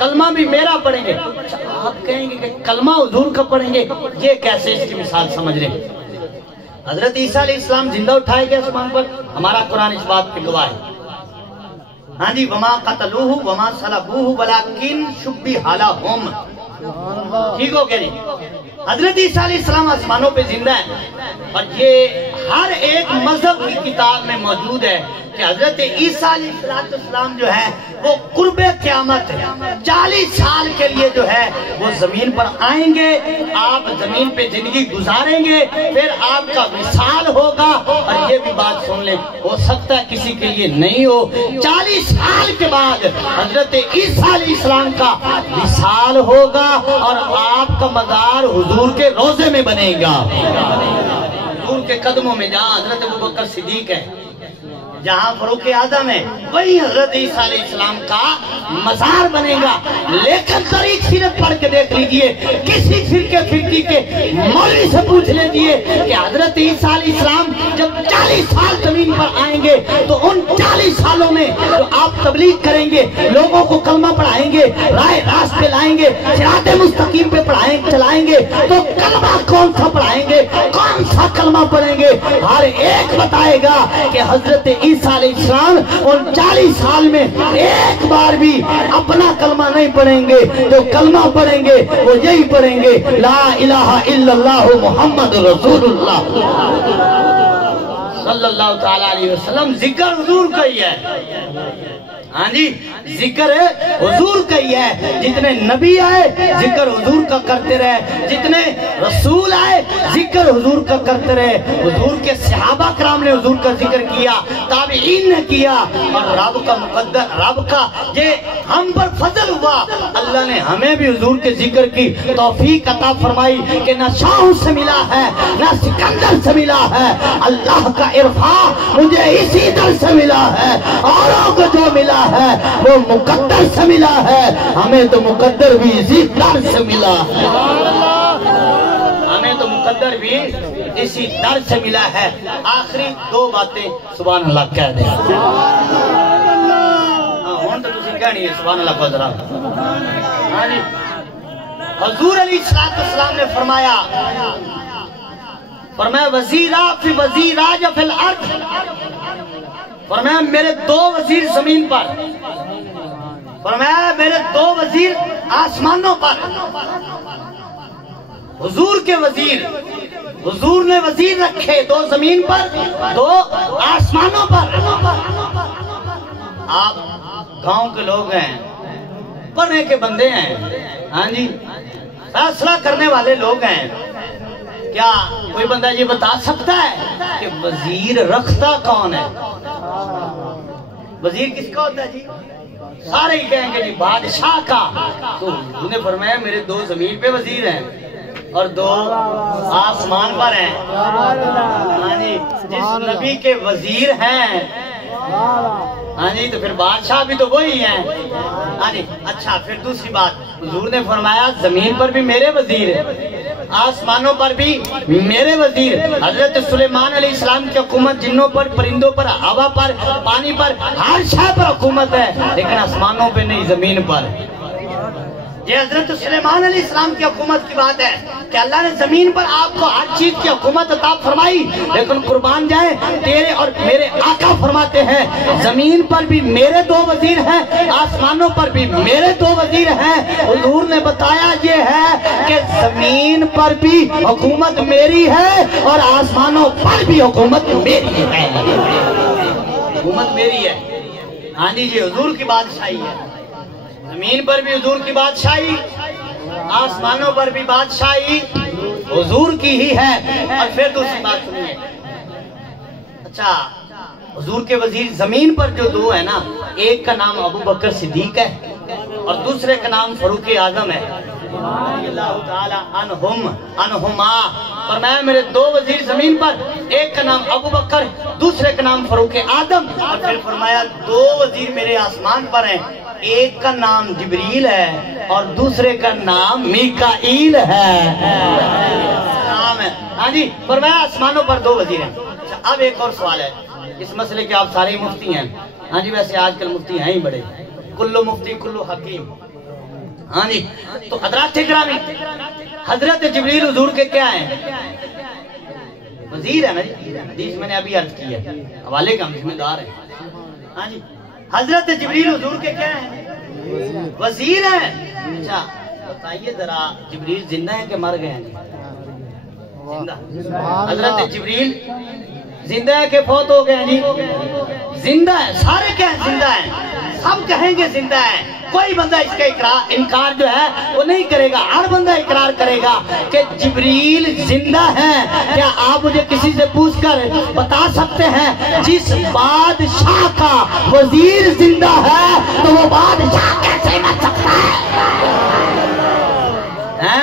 कलमा भी मेरा पढ़ेंगे। आप कहेंगे कि कलमा हुजूर का पढ़ेंगे, ये कैसे? इसकी मिसाल समझ रहे। हजरत ईसा अलैहिस्सलाम जिंदा उठाए गए आसमान पर, हमारा कुरान इस बात पे गवाह है। हाँ जी, वमा कतलूहु वमा सलबूहु वलाकिन शुब्बिहा लहुम। ठीक हो गया जी। हजरत ईसा अलैहिस्सलाम आसमानों पे जिंदा है और ये हर एक मजहब की किताब में मौजूद है कि हजरत ईसा अलैहिस्सलाम जो है वो कुर्बे क़यामत 40 साल के लिए जो है वो जमीन पर आएंगे, आप जमीन पे जिंदगी गुजारेंगे, फिर आपका विसाल होगा। और ये भी बात सुन ले, हो सकता है किसी के लिए नहीं हो, 40 साल के बाद हजरत ईसा अलैहिस्सलाम का विसाल होगा और आपका मज़ार हुजूर के रोजे में बनेगा, हुजूर के कदमों में, जहाँ हजरत अबू बकर सिद्दीक है, जहाँ फारूक आज़म है, वही हजरत ईसा अलैहिस्सलाम का मज़ार बनेगा। लेकिन तारीख सीरत पढ़ के देख लीजिए, किसी फिरकी के मौलवी से पूछ लीजिए कि हजरत ईसा अलैहिस्सलाम जब 40 साल जमीन पर आएंगे तो उन 40 सालों में जो आप तबलीग करेंगे, लोगों को कलमा पढ़ाएंगे, राह रास्ते लाएंगे, सिराते मुस्तकीम पे चलाएंगे, तो कलमा कौन सा पढ़ाएंगे, कौन सा कलमा पढ़ेंगे? हर एक बताएगा कि हजरत ईसा अलैहिस्सलाम उन 40 साल में एक बार भी अपना कलमा नहीं पढ़ेंगे, जो कलमा पढ़ेंगे वो यही पढ़ेंगे, ला इलाहा इल्लल्लाह मुहम्मद रसूलुल्लाह सल्लल्लाहु ताला अलैहि वसल्लम। जिक्र हुजूर का ही है। हाँ जी, जिक्र हुजूर का ही है। जितने नबी आए जिक्र हुजूर का करते रहे, जितने रसूल आए जिक्र हुजूर का करते रहे। हुजूर के सहाबा कराम ने हुजूर का जिक्र किया, ताबईन ने किया, और रब का मुकद्दर, रब का ये हम पर फजल हुआ, अल्लाह ने हमें भी हुजूर के जिक्र की तौफीक अता फरमाई कि ना शाह से मिला है ना सिकंदर से मिला है, अल्लाह का इरफा मुझे इसी दर से मिला है, औरों को जो मिला है वो मुकद्दर से मिला है, हमें तो मुकद्दर भी इसी दर से मिला है, हमें तो मुकद्दर भी इसी दर से मिला है। आखिरी 2 बातें सुभान अल्लाह कह दे। तो तुसी कहनी है सुभान अल्लाह को जरा। हाँ जी, हुजूर अलैहिस्सलाम ने फरमाया वजीरा फी वजीराज फिल अर्द, फरमाया मेरे 2 वजीर जमीन पर, फरमाया मेरे 2 वजीर आसमानों पर। हुजूर के वजीर, हुजूर ने वजीर रखे 2 जमीन पर, 2 आसमानों पर। आप गांव के लोग हैं, पढ़ने के बंदे हैं, हाँ जी, फैसला करने वाले लोग हैं। क्या कोई बंदा ये बता सकता है कि वजीर रखता कौन है? वजीर किसका होता है जी? सारे ही कहेंगे जी बादशाह का। तो उन्हें फरमाया मेरे 2 जमीन पे वजीर हैं और 2 आसमान पर हैं। हाँ जी, जिस नबी के वजीर हैं, हाँ जी, तो फिर बादशाह भी तो वही हैं। हाँ जी, अच्छा, फिर दूसरी बात, हुजूर ने फरमाया जमीन पर भी मेरे वजीर है, आसमानों पर भी मेरे वजीर। हजरत सुलेमान अलैहिस्सलाम की हुकूमत जिन्नों पर, परिंदों पर, हवा पर, पानी पर, हर शय पर हुकूमत है, लेकिन आसमानों पे नहीं, जमीन पर। یہ حضرت سلیمان علیہ السلام کی حکومت کی بات ہے کہ اللہ نے زمین پر آپ کو ہر چیز کی حکومت عطا فرمائی، لیکن قربان جائیں تیرے اور میرے آقا فرماتے ہیں زمین پر بھی میرے 2 وزیر ہیں، آسمانوں پر بھی میرے 2 وزیر ہیں۔ حضور نے بتایا یہ ہے کہ زمین پر بھی حکومت میری ہے اور آسمانوں پر بھی حکومت میری ہے، حکومت میری ہے۔ ہاں جی، یہ حضور کی بادشاہی ہے، زمین پر بھی حضور کی بادشاہی، آسمانوں پر بھی بادشاہی حضور کی ہی ہے۔ اور پھر دوسری بات سنیے، اچھا حضور کے وزیر زمین پر جو 2 ہیں نا، ایک کا نام ابو بکر صدیق ہے اور دوسرے کا نام فاروق اعظم ہے اللہ تعالی عنہما۔ فرمایا میرے 2 وزیر زمین پر، ایک کا نام ابو بکر، دوسرے کا نام فاروق اعظم۔ اور پھر فرمایا 2 وزیر میرے آسمان پر ہیں، ایک کا نام جبریل ہے اور دوسرے کا نام میکائیل ہے۔ ہاں جی، فرمایا آسمانوں پر 2 وزیر ہیں۔ اب ایک اور سوال ہے، اس مسئلے کے آپ سارے مفتی ہیں۔ ہاں جی، ویسے آج کل مفتی ہیں ہی بڑے، کلو مفتی کلو حکیم۔ ہاں جی، تو حضرات گرامی، حضرت جبریل حضور کے کیا ہیں؟ وزیر ہے نا جی، حدیث میں نے ابھی عرض کی ہے، حوالے کا ذمہ دار ہے۔ ہاں جی، حضرت جبریل حضور کے کیا ہیں؟ وزیر ہیں۔ اچھا بتائیے ذرا، جبریل زندہ ہیں کہ مر گئے ہیں؟ زندہ۔ حضرت جبریل زندہ ہے کہ فوت ہو گئے ہیں جی؟ زندہ ہے، سارے کہیں زندہ ہیں، سب کہیں گے زندہ ہے۔ کوئی بندہ اس کا انکار جو ہے وہ نہیں کرے گا، ہر بندہ اقرار کرے گا کہ جبریل زندہ ہے۔ کیا آپ مجھے کسی سے پوچھ کر بتا سکتے ہیں جس بادشاہ کا وزیر زندہ ہے تو وہ بادشاہ کیسے مر سکتا ہے؟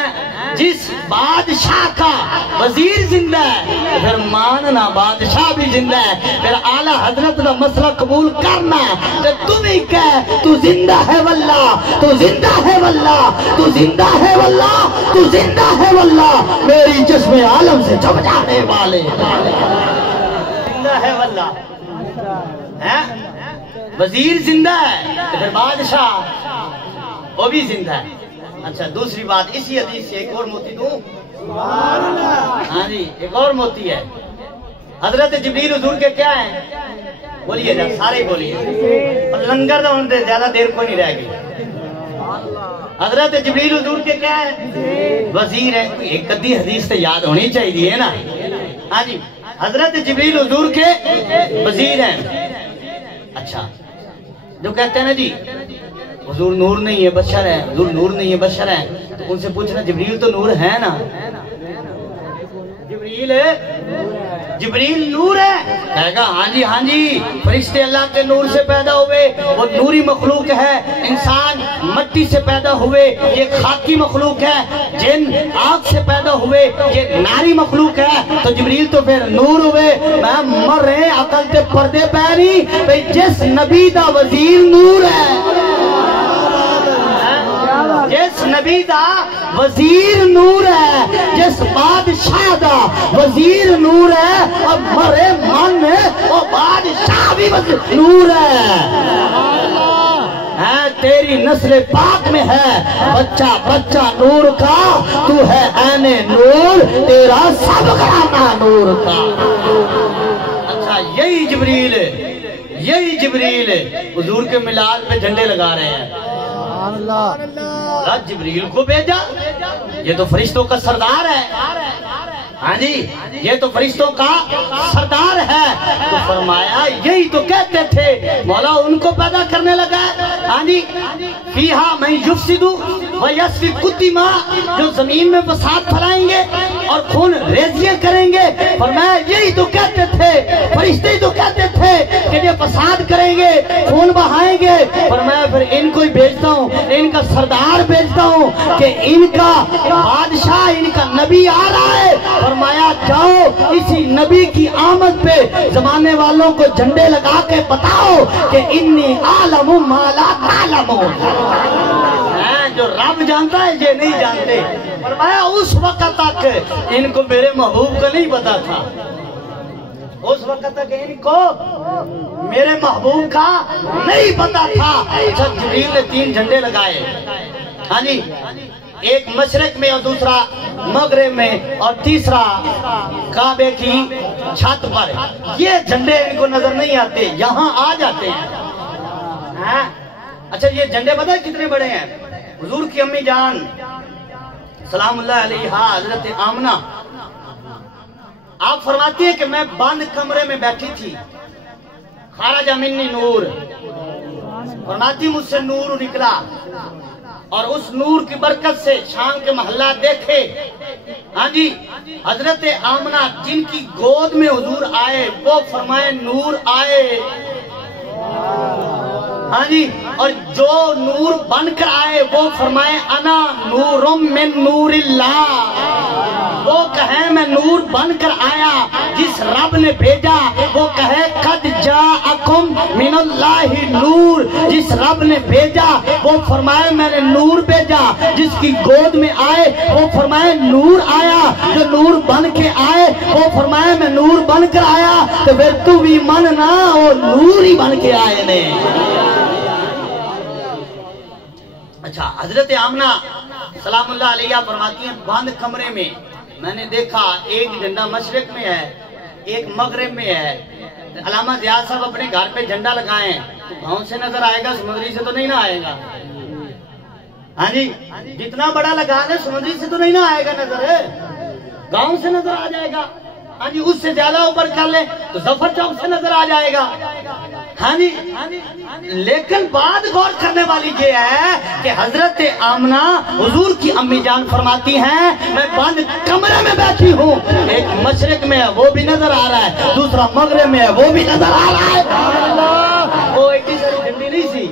جس بادشاہ کا وزیر زندہ ہے پھر ماننا بادشاہ بھی زندہ ہے، پھر اعلیٰ حضرت کا مسئلہ قبول کرنا کہ تم ہی کہہ تو زندہ ہے واللہ، تو زندہ ہے واللہ، تو زندہ ہے واللہ، تو زندہ ہے واللہ، میری جسم عالم سے جب جانے والے زندہ ہے واللہ۔ وزیر زندہ ہے پھر بادشاہ وہ بھی زندہ ہے۔ اچھا دوسری بات، اسی حدیث سے ایک اور موتی دوں؟ ہاں جی، ایک اور موتی ہے۔ حضرت جبریل حضور کے کیا ہیں؟ بولیے جا، سارے بولیے، اور لنگر تو ان سے زیادہ دیر کوئی نہیں رہ گئی۔ حضرت جبریل حضور کے کیا ہیں؟ وزیر ہیں۔ ایک قدی حدیث سے یاد ہونی چاہیے نا۔ ہاں جی، حضرت جبریل حضور کے وزیر ہیں۔ اچھا جو کہتے ہیں نا جی حضور نور نہیں ہے بشر ہے، حضور نور نہیں ہے بشر ہے، تو ان سے پوچھنا جبریل تو نور ہے نا؟ جبریل نور ہے؟ کہے گا ہاں جی، فرشتے اللہ کے نور سے پیدا ہوئے، وہ نوری مخلوق ہے۔ انسان مٹی سے پیدا ہوئے، یہ خاکی مخلوق ہے۔ جن آگ سے پیدا ہوئے، یہ ناری مخلوق ہے۔ تو جبریل تو پھر نور ہوئے۔ میں مر رہے عقل تے پردے پیری بھئی، جس نبی دا وزیر نور ہے، جس نبی دا وزیر نور ہے، جس بادشاہ دا وزیر نور ہے، اور مرے من اور بادشاہ بھی نور ہے۔ تیری نسل پاک میں ہے بچہ بچہ نور کا، تو ہے عین نور، تیرا سب گھرانا نور کا۔ اچھا یہی جبریل حضور کے میلاد پہ جھنڈے لگا رہے ہیں۔ جبریل کو بھیجا، یہ تو فرشتوں کا سردار ہے۔ ہاں جی، یہ تو فرشتوں کا سردار ہے۔ تو فرمایا یہی تو کہتے تھے، مولا ان کو پیدا کرنے لگا ہے۔ ہاں جی، فیہا من یفسد ویسفک الدماء، جو زمین میں فساد پھیلائیں گے اور خون ریزیاں کریں گے۔ فرمایا یہی تو کہتے تھے، فرشتے تو کہتے تھے کہ یہ فساد کریں گے، خون بہائیں گے۔ فرمایا پھر ان کو ہی بھیجتا ہوں، ان کا سردار بھیجتا ہوں کہ ان کا بادشاہ، ان کا نبی آ رہا ہے۔ فرمایا جاؤ اسی نبی کی آمد پہ زمانے والوں کو جھنڈے لگا کے بتاؤ کہ انی عالم ما لا تعلمون، جو رب جانتا ہے یہ نہیں جانتے۔ فرمایا اس وقت تک ان کو میرے محبوب کا نہیں پتا تھا، اس وقت تک ان کو میرے محبوب کا نہیں پتا تھا۔ جب جبریل نے 3 جھنڈے لگائے، ہاں جی، ایک مشرق میں اور دوسرا مغرب میں اور تیسرا کعبے کی چھت پر. یہ جھنڈے ان کو نظر نہیں آتے، یہاں آ جاتے ہیں. اچھا یہ جھنڈے پتہ ہے کتنے بڑے ہیں؟ حضور کی امی جان سلام اللہ علیہا حضرت آمنہ آپ فرماتی ہیں کہ میں بند کمرے میں بیٹھی تھی، خارج منی نور، فرماتی مجھ سے نور نکلا، اور اس نور کی برکت سے شام کے محلہ دیکھے. ہاں جی، حضرت آمنہ جن کی گود میں حضور آئے وہ فرمائے نور آئے. ہاں جی، اور جو نور بن کر آئے وہ فرمائے انا نور من نور اللہ. وہ کہے میں نور بن کر آیا، جس رب نے بھیجا وہ کہے قد جاءکم من اللہ نور. جس رب نے بھیجا وہ فرمائے میں نے نور بھیجا. جس کی گود میں آئے وہ فرمائے نور آیا. جو نور بن کے آئے وہ فرمائے میں نور بن کر آیا. تو پھر تو بھی مننا وہ نور ہی بن کے آئے نے. اچھا حضرت آمنہ سلام اللہ علیہ فرماتی ہیں بند کمرے میں میں نے دیکھا ایک جھنڈا مشرق میں ہے، ایک مغرب میں ہے. علامہ زیاد صاحب اپنے گھر پہ جھنڈا لگائیں تو گاؤں سے نظر آئے گا، سمندری سے تو نہیں نہ آئے گا. ہاں جی، جتنا بڑا لگا دے سمندری سے تو نہیں نہ آئے گا نظر، گاؤں سے نظر آ جائے گا. ہاں جی، اس سے زیادہ اوپر کر لیں تو ظفر چوک سے نظر آ جائے گا. ہاں جی، لیکن بات غور کرنے والی یہ ہے کہ حضرت آمنہ حضور کی امی جان فرماتی ہیں میں بند کمرے میں بیٹھی ہوں، ایک مشرق میں ہے وہ بھی نظر آ رہا ہے، دوسرا مغرب میں ہے وہ بھی نظر آ رہا ہے. وہ ایک ساری جھنڈی نہیں سی.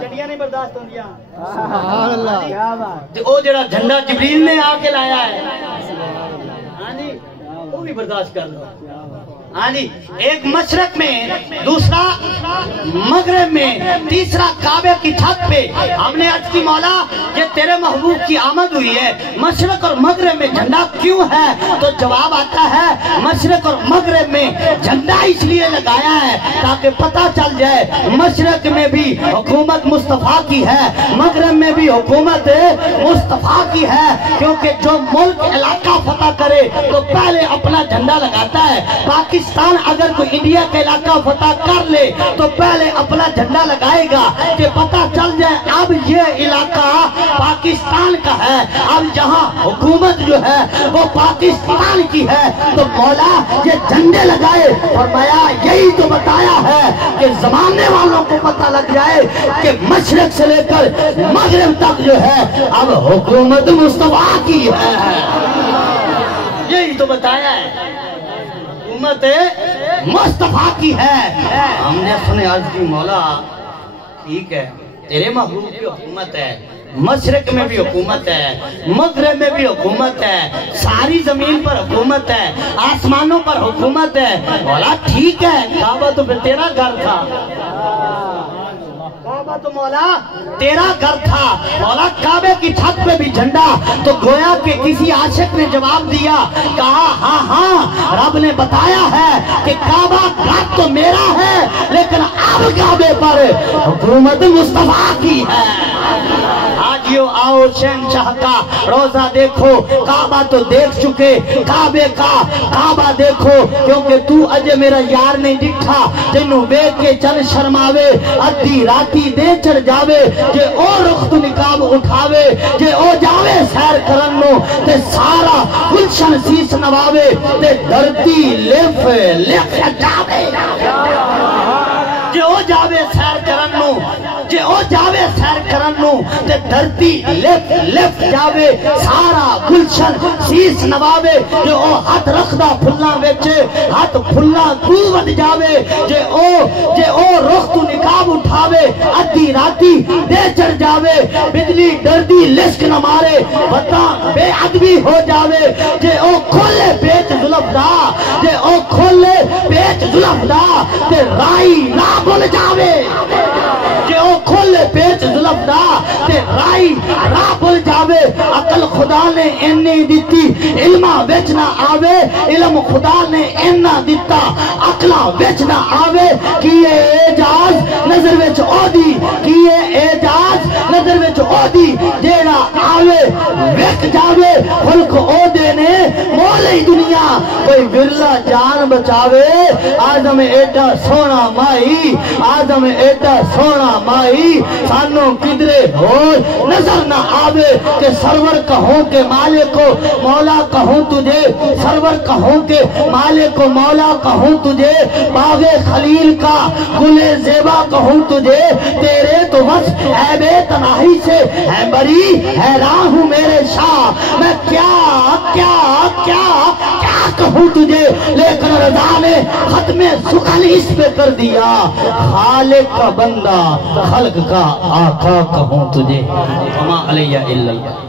جھنڈیاں نہیں برداشت ہوندیاں. وہ جڑا جھنڈا جبریل نے آ کے لایا ہے، ہاں جی وہ بھی برداشت کر لو. ہاں جی، ایک مشرق میں، دوسرا مغرب میں، تیسرا کعبے کی چھت پہ. ہم نے عرض کی مولا یہ تیرے محبوب کی آمد ہوئی ہے، مشرق اور مغرب میں جھنڈا کیوں ہے؟ تو جواب آتا ہے مشرق اور مغرب میں جھنڈا اس لیے لگایا ہے تاکہ پتہ چل جائے مشرق میں بھی حکومت مصطفیٰ کی ہے، مغرب میں بھی حکومت مصطفیٰ کی ہے. کیونکہ جو ملک علاقہ فتح کرے تو پہلے اپنا جھنڈا لگاتا ہے. پاکستان اگر کوئی انڈیا کا علاقہ فتح کر لے تو پہلے اپنا جھنڈا لگائے گا کہ پتہ چل جائے اب یہ علاقہ پاکستان کا ہے، اب جہاں حکومت جو ہے وہ پاکستان کی ہے. تو مولا یہ جھنڈے لگائے فرمایا یہی تو بتایا ہے کہ زمانے والوں کو پتہ لگ جائے کہ مشرق سے لے کر مغرب تک جو ہے اب حکومت مصطفیٰ کی ہے. یہی تو بتایا ہے حکومت مصطفیٰ کی ہے. ہم نے سنے عرض کی مولا ٹھیک ہے تیرے محبوب کی حکومت ہے، مشرق میں بھی حکومت ہے، مغرب میں بھی حکومت ہے، ساری زمین پر حکومت ہے، آسمانوں پر حکومت ہے. مولا ٹھیک ہے کعبہ تو پھر تیرا گھر تھا، کعبہ تو مولا تیرا گھر تھا. مولا کعبے کی چھت پہ بھی جھنڈا. تو گویا کہ کسی عاشق نے جواب دیا، کہا ہاں ہاں رب نے بتایا ہے کہ کعبہ گھر تو میرا ہے لیکن اب کعبے پر حکومت مصطفیٰ کی ہے. آجیو آؤ شہنشاہ کا روزہ دیکھو، کعبہ تو دیکھ چکے، کعبے کا کعبہ دیکھو. کیونکہ تو اجے میرا یار نہیں دکھا جنوں بیک کے چل شرماوے، ادھی راتی دے چڑھ جاوے، جے او رخت نقاب اٹھاوے، جے او جاوے سیر کرنو تے سارا گلشن سیس نواوے تے دھرتی لف جاوے. جے او جاوے سیر کرنو، جے او جاوے سیر کرنو تے دھرتی لف جاوے، سارا گلشن سیس نواوے. جے او ہاتھ رکھدا پھلاں وچ ہاتھ پھلاں تو ود جاوے، جے او رخ تو نقاب اٹھاوے، ادھی راتی دے چڑھ جاوے، بجلی ڈردی لشک نہ مارے، بتا بے ادبی ہو جاوے. جے او کھولے پیچ زلف دا، جے او کھولے پیچ زلف دا تے رائی نہ بھول جاوے. جے او کھولے پیچ زلف دا تے رائی نہ بھول جاوے. جاوے عقل خدا نے اینی دیتی علمہ وچ نہ آوے علم خدا نے اینا دیتا عقلہ وچ نہ آوے کیے اعجاز نظر وچ او دی کیے اعجاز نظر وچ او دی جیڑا آوے ویک جاوے خلق او دے نے مولی دنیا کوئی ورلا جان بچاوے آدم ایڈا سونا مائی آدم ایڈا سونا مائی سانوں کدرے ہو نظر نہ آوے کہ سرور کہوں کہ مالک کو مولا کہوں تجھے سرور کہوں کہ مالک کو مولا کہوں تجھے باغ خلیل کا گل زیبا کہوں تجھے تیرے تو بس عیب تناہی سے ہے بری حیران ہوں میرے شاہ میں کیا کیا کیا کیا کہوں تجھے لیکن رضا نے ختم سخن اس پہ کر دیا خالق کا بندہ خلق کا آقا کہوں تجھے وما علیہ الا اللہ